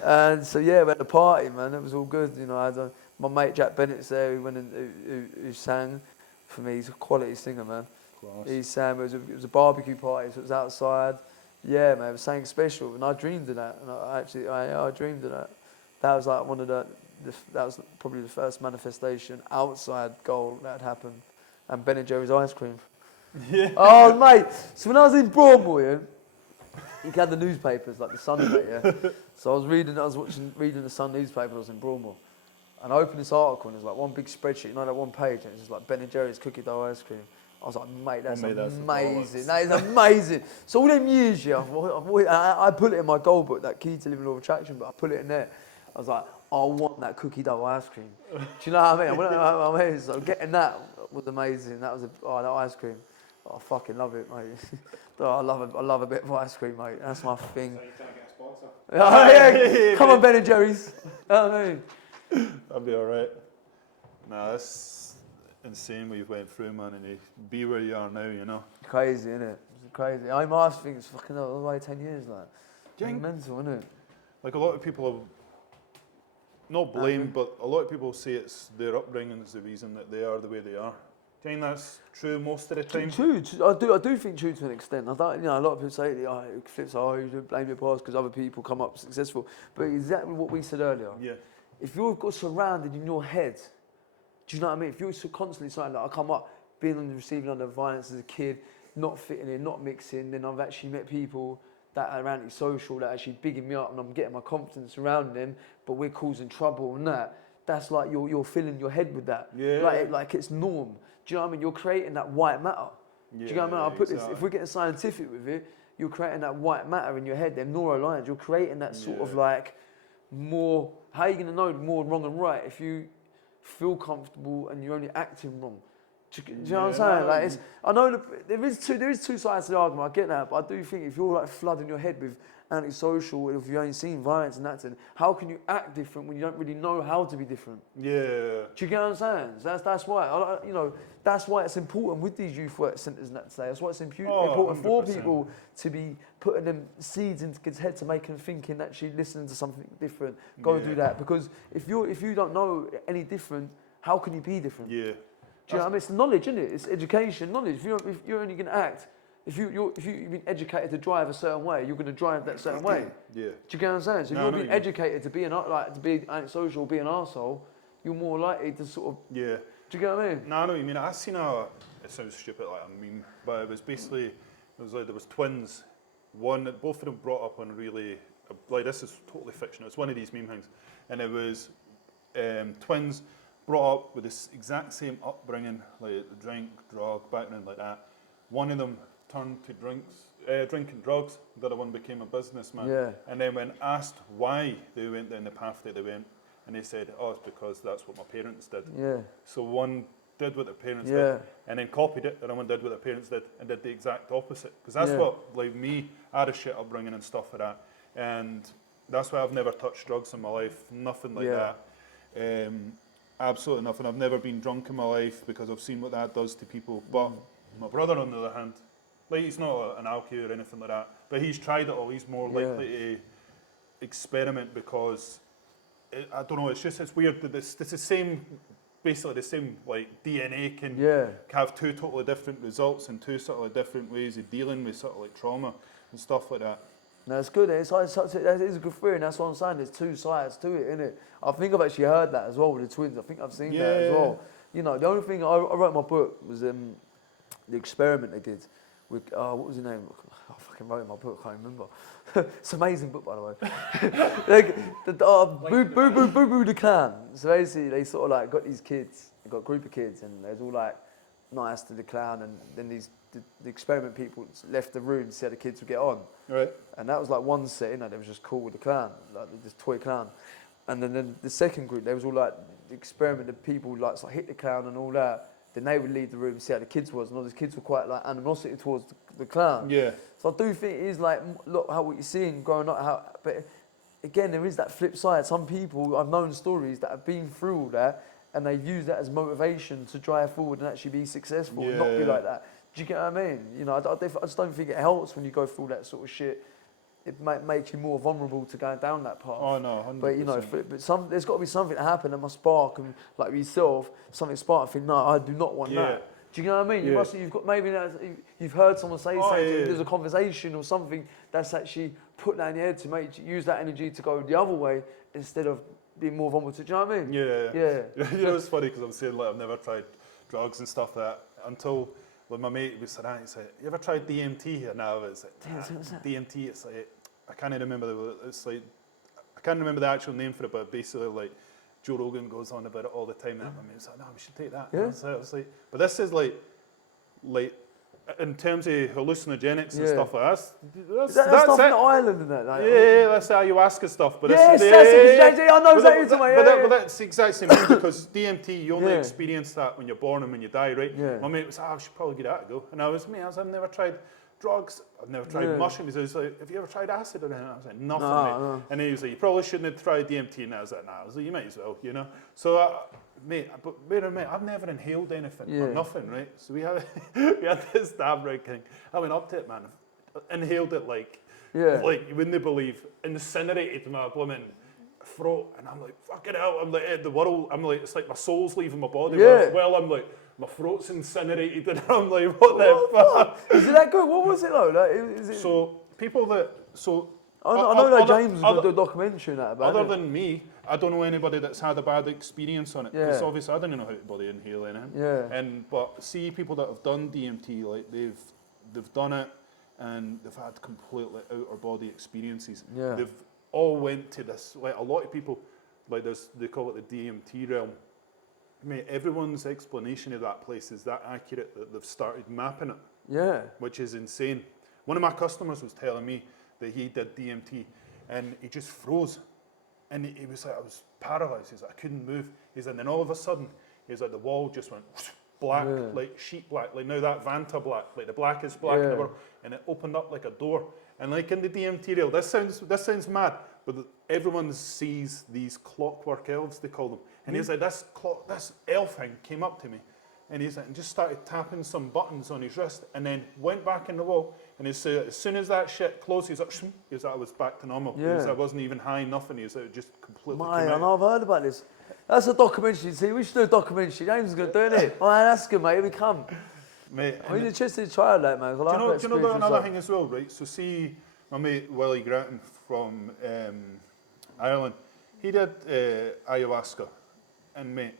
And so, yeah, we had a party, man. It was all good. You know, I had my mate Jack Bennett's there who sang for me. He's a quality singer, man. Class. He sang. It was a barbecue party, so it was outside. Yeah, man, it was something special, and I dreamed of that. And I dreamed of that. That was like one of that was probably the first manifestation outside goal that had happened. And Ben & Jerry's ice cream. Yeah. Oh, mate. So when I was in Broadmoor, you had the newspapers, like the Sunday, yeah. So I was reading the Sun newspaper. I was in Broadmoor. And I opened this article and there's like one big spreadsheet, you know, that one page, and it's just like Ben & Jerry's cookie dough ice cream. I was like, mate, that's amazing. That is amazing. So all them years, yeah, I put it in my goal book, that key to living law of attraction, but I put it in there. I was like, I want that cookie dough ice cream. Do you know what I mean? So getting that was amazing. That was that ice cream. I fucking love it, mate. I love a bit of ice cream, mate. That's my thing. So you're trying to get a sponsor? Oh, yeah. Come on, Ben & Jerry's. You know what I mean? That'll be alright. Nah, that's insane what you've went through, man, and you be where you are now, you know. Crazy, innit? It's crazy. I must think it's fucking all the way 10 years, like. Do you think, mental, innit? like a lot of people have, not blame, but a lot of people say it's their upbringing is the reason that they are the way they are. Do you think that's true most of the time? True. I do think true to an extent. I don't, you know, a lot of people say, it flips, you don't blame your past because other people come up successful. But exactly what we said earlier. Yeah. If you've got surrounded in your head, do you know what I mean? If you're constantly saying, like, I come up being on the receiving end of violence as a kid, not fitting in, not mixing, then I've actually met people that are antisocial, that are actually bigging me up, and I'm getting my confidence around them, but we're causing trouble and that. That's like you're filling your head with that. Yeah. Like it's norm. Do you know what I mean? You're creating that white matter. Yeah, do you know what I mean? I'll put exactly. this, if we're getting scientific with it, you're creating that white matter in your head, them neurolines. You're creating that sort of like more, how are you going to know more wrong and right if you feel comfortable and you're only acting wrong? Do you know what I'm saying? Like I know there is two sides to the argument. I get that, but I do think if you're like flooding your head with antisocial if you ain't seen violence and that? How can you act different when you don't really know how to be different? Yeah. Do you get what I'm saying? So that's why, that's why it's important with these youth work centres and that today. That's why it's important for 100%. people to be putting them seeds into kids' heads to make them thinking, actually listening to something different, go do that. Because if you don't know any different, how can you be different? Yeah. Do you know what I mean? It's knowledge, isn't it? It's education, knowledge. If you're only going to act, if you've been educated to drive a certain way, you're going to drive that certain way. Yeah. Do you get what I'm saying? So if No, you're being educated to be to be antisocial, be an arsehole, you're more likely to sort of. Yeah. Do you get what I mean? No, I know what you mean. I seen it sounds stupid, like a meme, but it was basically, there was twins. Both of them brought up on really, this is totally fictional. It's one of these meme things, and it was twins brought up with this exact same upbringing, like drink, drug, background like that. One of them turned to drinking drugs. The other one became a businessman. Yeah. And then when asked why they went down the path that they went, and they said, "Oh, it's because that's what my parents did." Yeah. So one did what their parents did, and then copied it. The other one did what their parents did, and did the exact opposite. Because that's what, like me, I had a shit upbringing and stuff like that, and that's why I've never touched drugs in my life. Nothing like that. Absolutely nothing. I've never been drunk in my life because I've seen what that does to people. But my brother, on the other hand, like he's not an alky or anything like that, but he's tried it all. He's more likely to experiment because I don't know. It's weird that it's the same, basically the same like DNA can have two totally different results and two sort of different ways of dealing with sort of like trauma and stuff like that. No, it's good. That is a good theory, and that's what I'm saying. There's two sides to it, innit? I think I've actually heard that as well with the twins. I think I've seen that as well. You know, the only thing I wrote in my book was the experiment they did with what was his name? I fucking wrote it in my book. I can't remember. It's an amazing book, by the way. Boo Boo the Clan. So basically, they sort of like got these kids. They got a group of kids, and they was all like nice to the clown, and then the experiment people left the room to see how the kids would get on. Right. And that was like one set, you know, they was just cool with the clown, like this toy clown. And then the second group, they was all like the experiment, the people like hit the clown and all that. Then they would leave the room and see how the kids was, and all these kids were quite like animosity towards the clown. Yeah. So I do think it is like, look how what you're seeing growing up, but again, there is that flip side. Some people, I've known stories that have been through all that, and they've used that as motivation to drive forward and actually be successful and not be like that. Do you get what I mean? You know, I just don't think it helps when you go through that sort of shit. It might make you more vulnerable to going down that path. Oh no, 100%. But you know, there's got to be something that happened that must spark, and like yourself, something spark. I think no, I do not want that. Do you know what I mean? You've got maybe you've heard someone say something. There's a conversation or something that's actually put that in your head to make you use that energy to go the other way instead of being more vulnerable. Do you know what I mean? Yeah. You know, it's funny because I'm saying like I've never tried drugs and stuff like that until. When my mate was saying, he's like, "You ever tried DMT?" here now it's like DMT. It's like I can't remember I can't remember the actual name for it, but basically like Joe Rogan goes on about it all the time, and my mate's like, "No, we should take that." Yeah. I was like, but this is like in terms of hallucinogenics and stuff like that. That's stuff it. in Ireland and that. Like, That's ayahuasca stuff. But yes, that's it. I know exactly what you're talking about. But that's the exact same thing because DMT, you only experience that when you're born and when you die, right? Yeah. My mate was like, I should probably give that a go. And I've never tried drugs. I've never tried mushrooms. He was like, have you ever tried acid or anything? I was like, nothing, mate. No. And he was like, you probably shouldn't have tried DMT. And I was like, nah. I was like, you might as well, you know? So, mate, I've never inhaled anything or nothing, right? So we had this dab right thing. I went up to it, man. Inhaled it like you wouldn't believe, incinerated my blooming throat, and I'm like, fucking hell, I'm like, the world, I'm like, it's like my soul's leaving my body. Well, I'm like, my throat's incinerated, and I'm like, what the fuck? Is it that good? What was it though? Like, so people that, I know James was the documentary and that about other than me, I don't know anybody that's had a bad experience on it. Because obviously I didn't know how to body inhale anything. But see people that have done DMT, like they've done it and they've had completely out of body experiences. Yeah. They've all went to this, like a lot of people, like this, they call it the DMT realm. Mate, everyone's explanation of that place is that accurate that they've started mapping it. Yeah. Which is insane. One of my customers was telling me that he did DMT and he just froze. And he was like, I was paralysed. He's like, I couldn't move. He's like, and then all of a sudden, he's like, the wall just went black, like sheet black, like now that Vanta black, like the blackest black in the world. And it opened up like a door. And like in the DMT reel, this sounds mad, but everyone sees these clockwork elves, they call them. And he's like, this elf thing came up to me, and he's like, and just started tapping some buttons on his wrist, and then went back in the wall. And he said, as soon as that shit closed, he's like, I was back to normal. Yeah. I wasn't even high nothing. He's like, just completely. Mate, came I out. know, I've heard about this. That's a documentary. See, we should do a documentary. James is going to do it. Oh, that's good, mate. Here we come. Mate, I'm interested to try that, man. do you know another thing as well, right? So see, my mate Willie Grattan from Ireland, he did ayahuasca, and mate,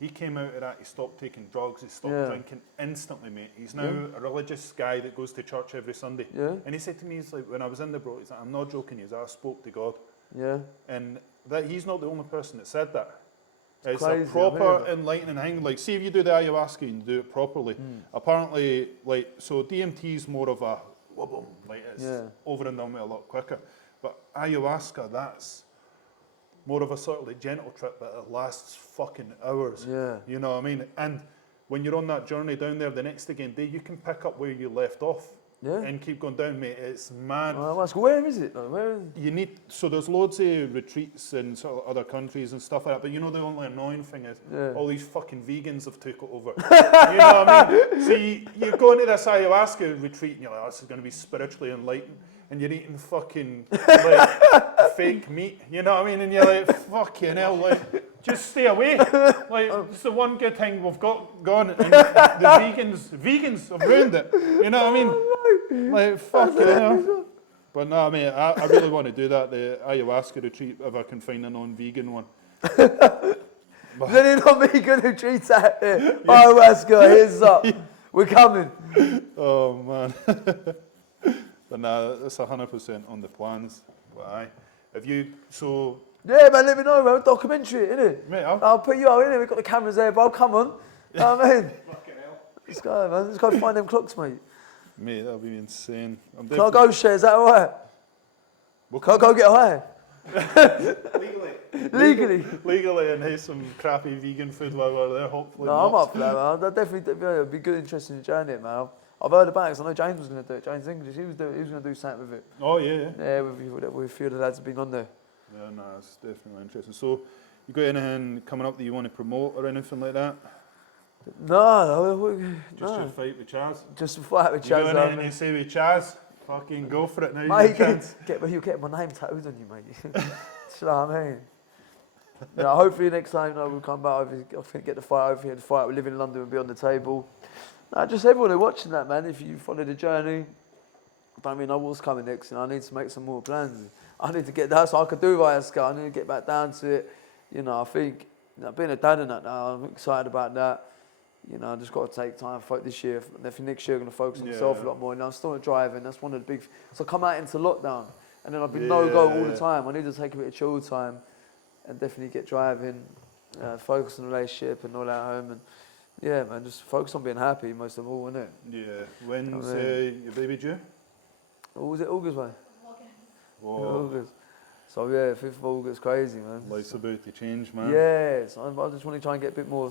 he came out of that, he stopped taking drugs, he stopped drinking instantly, mate. He's now a religious guy that goes to church every Sunday. Yeah. And he said to me, he's like, when I was in the bro, he's like, I'm not joking, he's like, I spoke to God. Yeah. And that he's not the only person that said that. It's crazy, a proper enlightening thing. Like, see if you do the ayahuasca and do it properly. Apparently, like, so DMT is more of a wobble, like it's over and done with a lot quicker. But ayahuasca, that's more of a sort of like gentle trip, but it lasts fucking hours. Yeah. You know what I mean? And when you're on that journey down there the next again day, you can pick up where you left off. Yeah. And keep going down, mate. It's mad. Where is it? Where is it? So there's loads of retreats in sort of other countries and stuff like that, but you know the only annoying thing is all these fucking vegans have took it over. You know what I mean? So you go into this ayahuasca retreat and you're like, oh, this is going to be spiritually enlightened, and you're eating fucking like fake meat, you know what I mean? And you're like, fucking hell, like, just stay away. Like, it's the one good thing we've got gone, and the vegans have ruined it. You know what I mean? Like, fucking hell. But no, I mean, I really want to do that, the ayahuasca retreat, if I can find a non-vegan one. Is any non-vegan retreats out there? Ayahuasca, here's up. We're coming. Oh, man. But no, that's 100% on the plans. But aye. If you, so... Yeah, man, let me know, man. Documentary, innit? Mate, I'll put you out, innit? We've got the cameras there, bro. Come on. You know what I mean? Fucking hell. Let's go, man. Let's go find them clocks, mate. Mate, that'll be insane. Can I go share? Is that all right? Can I go get high? Legally. Legally, and have some crappy vegan food while we're there, hopefully. No, I'm up for that, man. That definitely it'd be good, interesting journey, man. I've heard about it, 'cause I know James was going to do it. James English, he was going to do something with it. Oh, yeah. Yeah, with a few of the lads have been on there. Yeah, no, it's definitely interesting. So, you got anything coming up that you want to promote or anything like that? No. Just your fight with Chaz? Just a fight with You Chaz. got anything to say with Chaz? Fucking go for it now. Mate, you'll get my name tattooed on you, mate. You know what I mean? Yeah, hopefully next time we'll come back over. I think get the fight over here. The fight. We live in London. We'll be on the table. No, just everyone who's watching that, man. If you follow the journey, I don't know what's coming next, and I need to make some more plans. I need to get that so I could do ayahuasca. I need to get back down to it. You know, I think being a dad and that now, I'm excited about that. You know, I just got to take time. This year, definitely next year, I'm going to focus on myself a lot more. You know, I'm still driving. That's one of the big. So I come out into lockdown, and then I've been no-go all the time. I need to take a bit of chill time, and definitely get driving, focus on the relationship and all that at home, and yeah, man, just focus on being happy most of all, innit? Yeah. When's your baby due? What was it? August, man. Whoa. August. So yeah, 5th of August, crazy, man. Life's about to change, man. Yeah, so I just want to try and get a bit more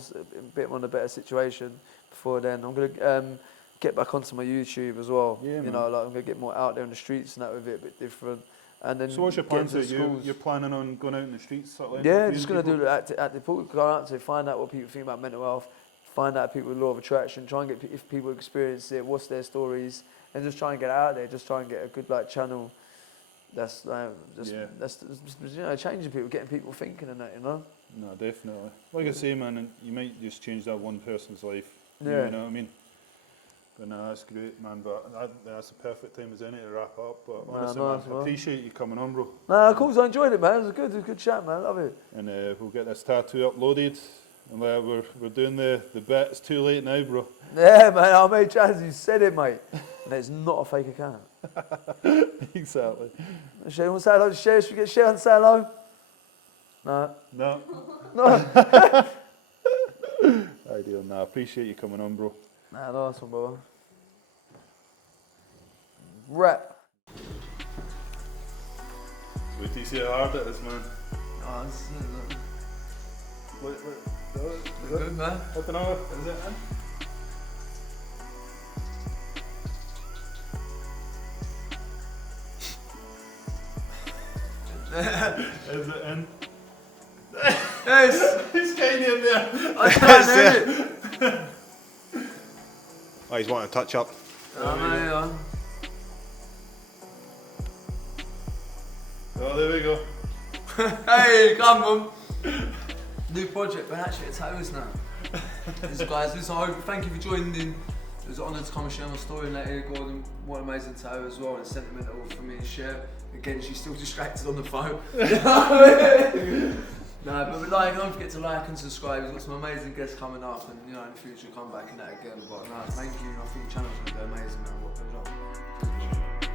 in a better situation before then. I'm gonna get back onto my YouTube as well. Yeah, you know, like I'm gonna get more out there in the streets and that with it a bit different. And then so what's your plans? You're planning on going out in the streets? Sort of like yeah, just gonna do it at the pool. Go out to find out what people think about mental health. Find out people with law of attraction. Try and get if people experience it, what's their stories, and just try and get out there. Just try and get a good channel. That's you know, changing people, getting people thinking and that, you know. No, definitely. Like I say, man, and you might just change that one person's life. Yeah. You know what I mean? But no, that's great, man. But that's the perfect time as any to wrap up. But honestly, man, I appreciate you coming on, bro. Nah, of course, I enjoyed it, man. It was a good chat, man. Love it. And we'll get this tattoo uploaded. And we're doing the bit. It's too late now, bro. Yeah, man. I made Chaz, you said it, mate. And it's not a fake account. Exactly. Share, want to say hello to Share? Should we get Share and say hello? No. No. No. Ideal. Nah, appreciate you coming on, bro. Nah, nice one, brother. Rap. Wait till you see how hard it is, man. Oh, this is Good, man. I don't know. Is it, man? Is it in? Yes! He's getting in there. I can't hear it! Oh, he's wanting to touch up. Oh, Oh, there we go. hey, come on! New project, we're actually at Tattoos now. These guys, listen, I hope, thank you for joining in. It was an honour to come and share my story and let her go. And what an amazing tattoo as well, and sentimental for me to share. Again, she's still distracted on the phone. No, but like, don't forget to like and subscribe. We've got some amazing guests coming up, and in the future, come back and that again. But no, thank you. I think the channel's gonna go amazing, man. What goes on?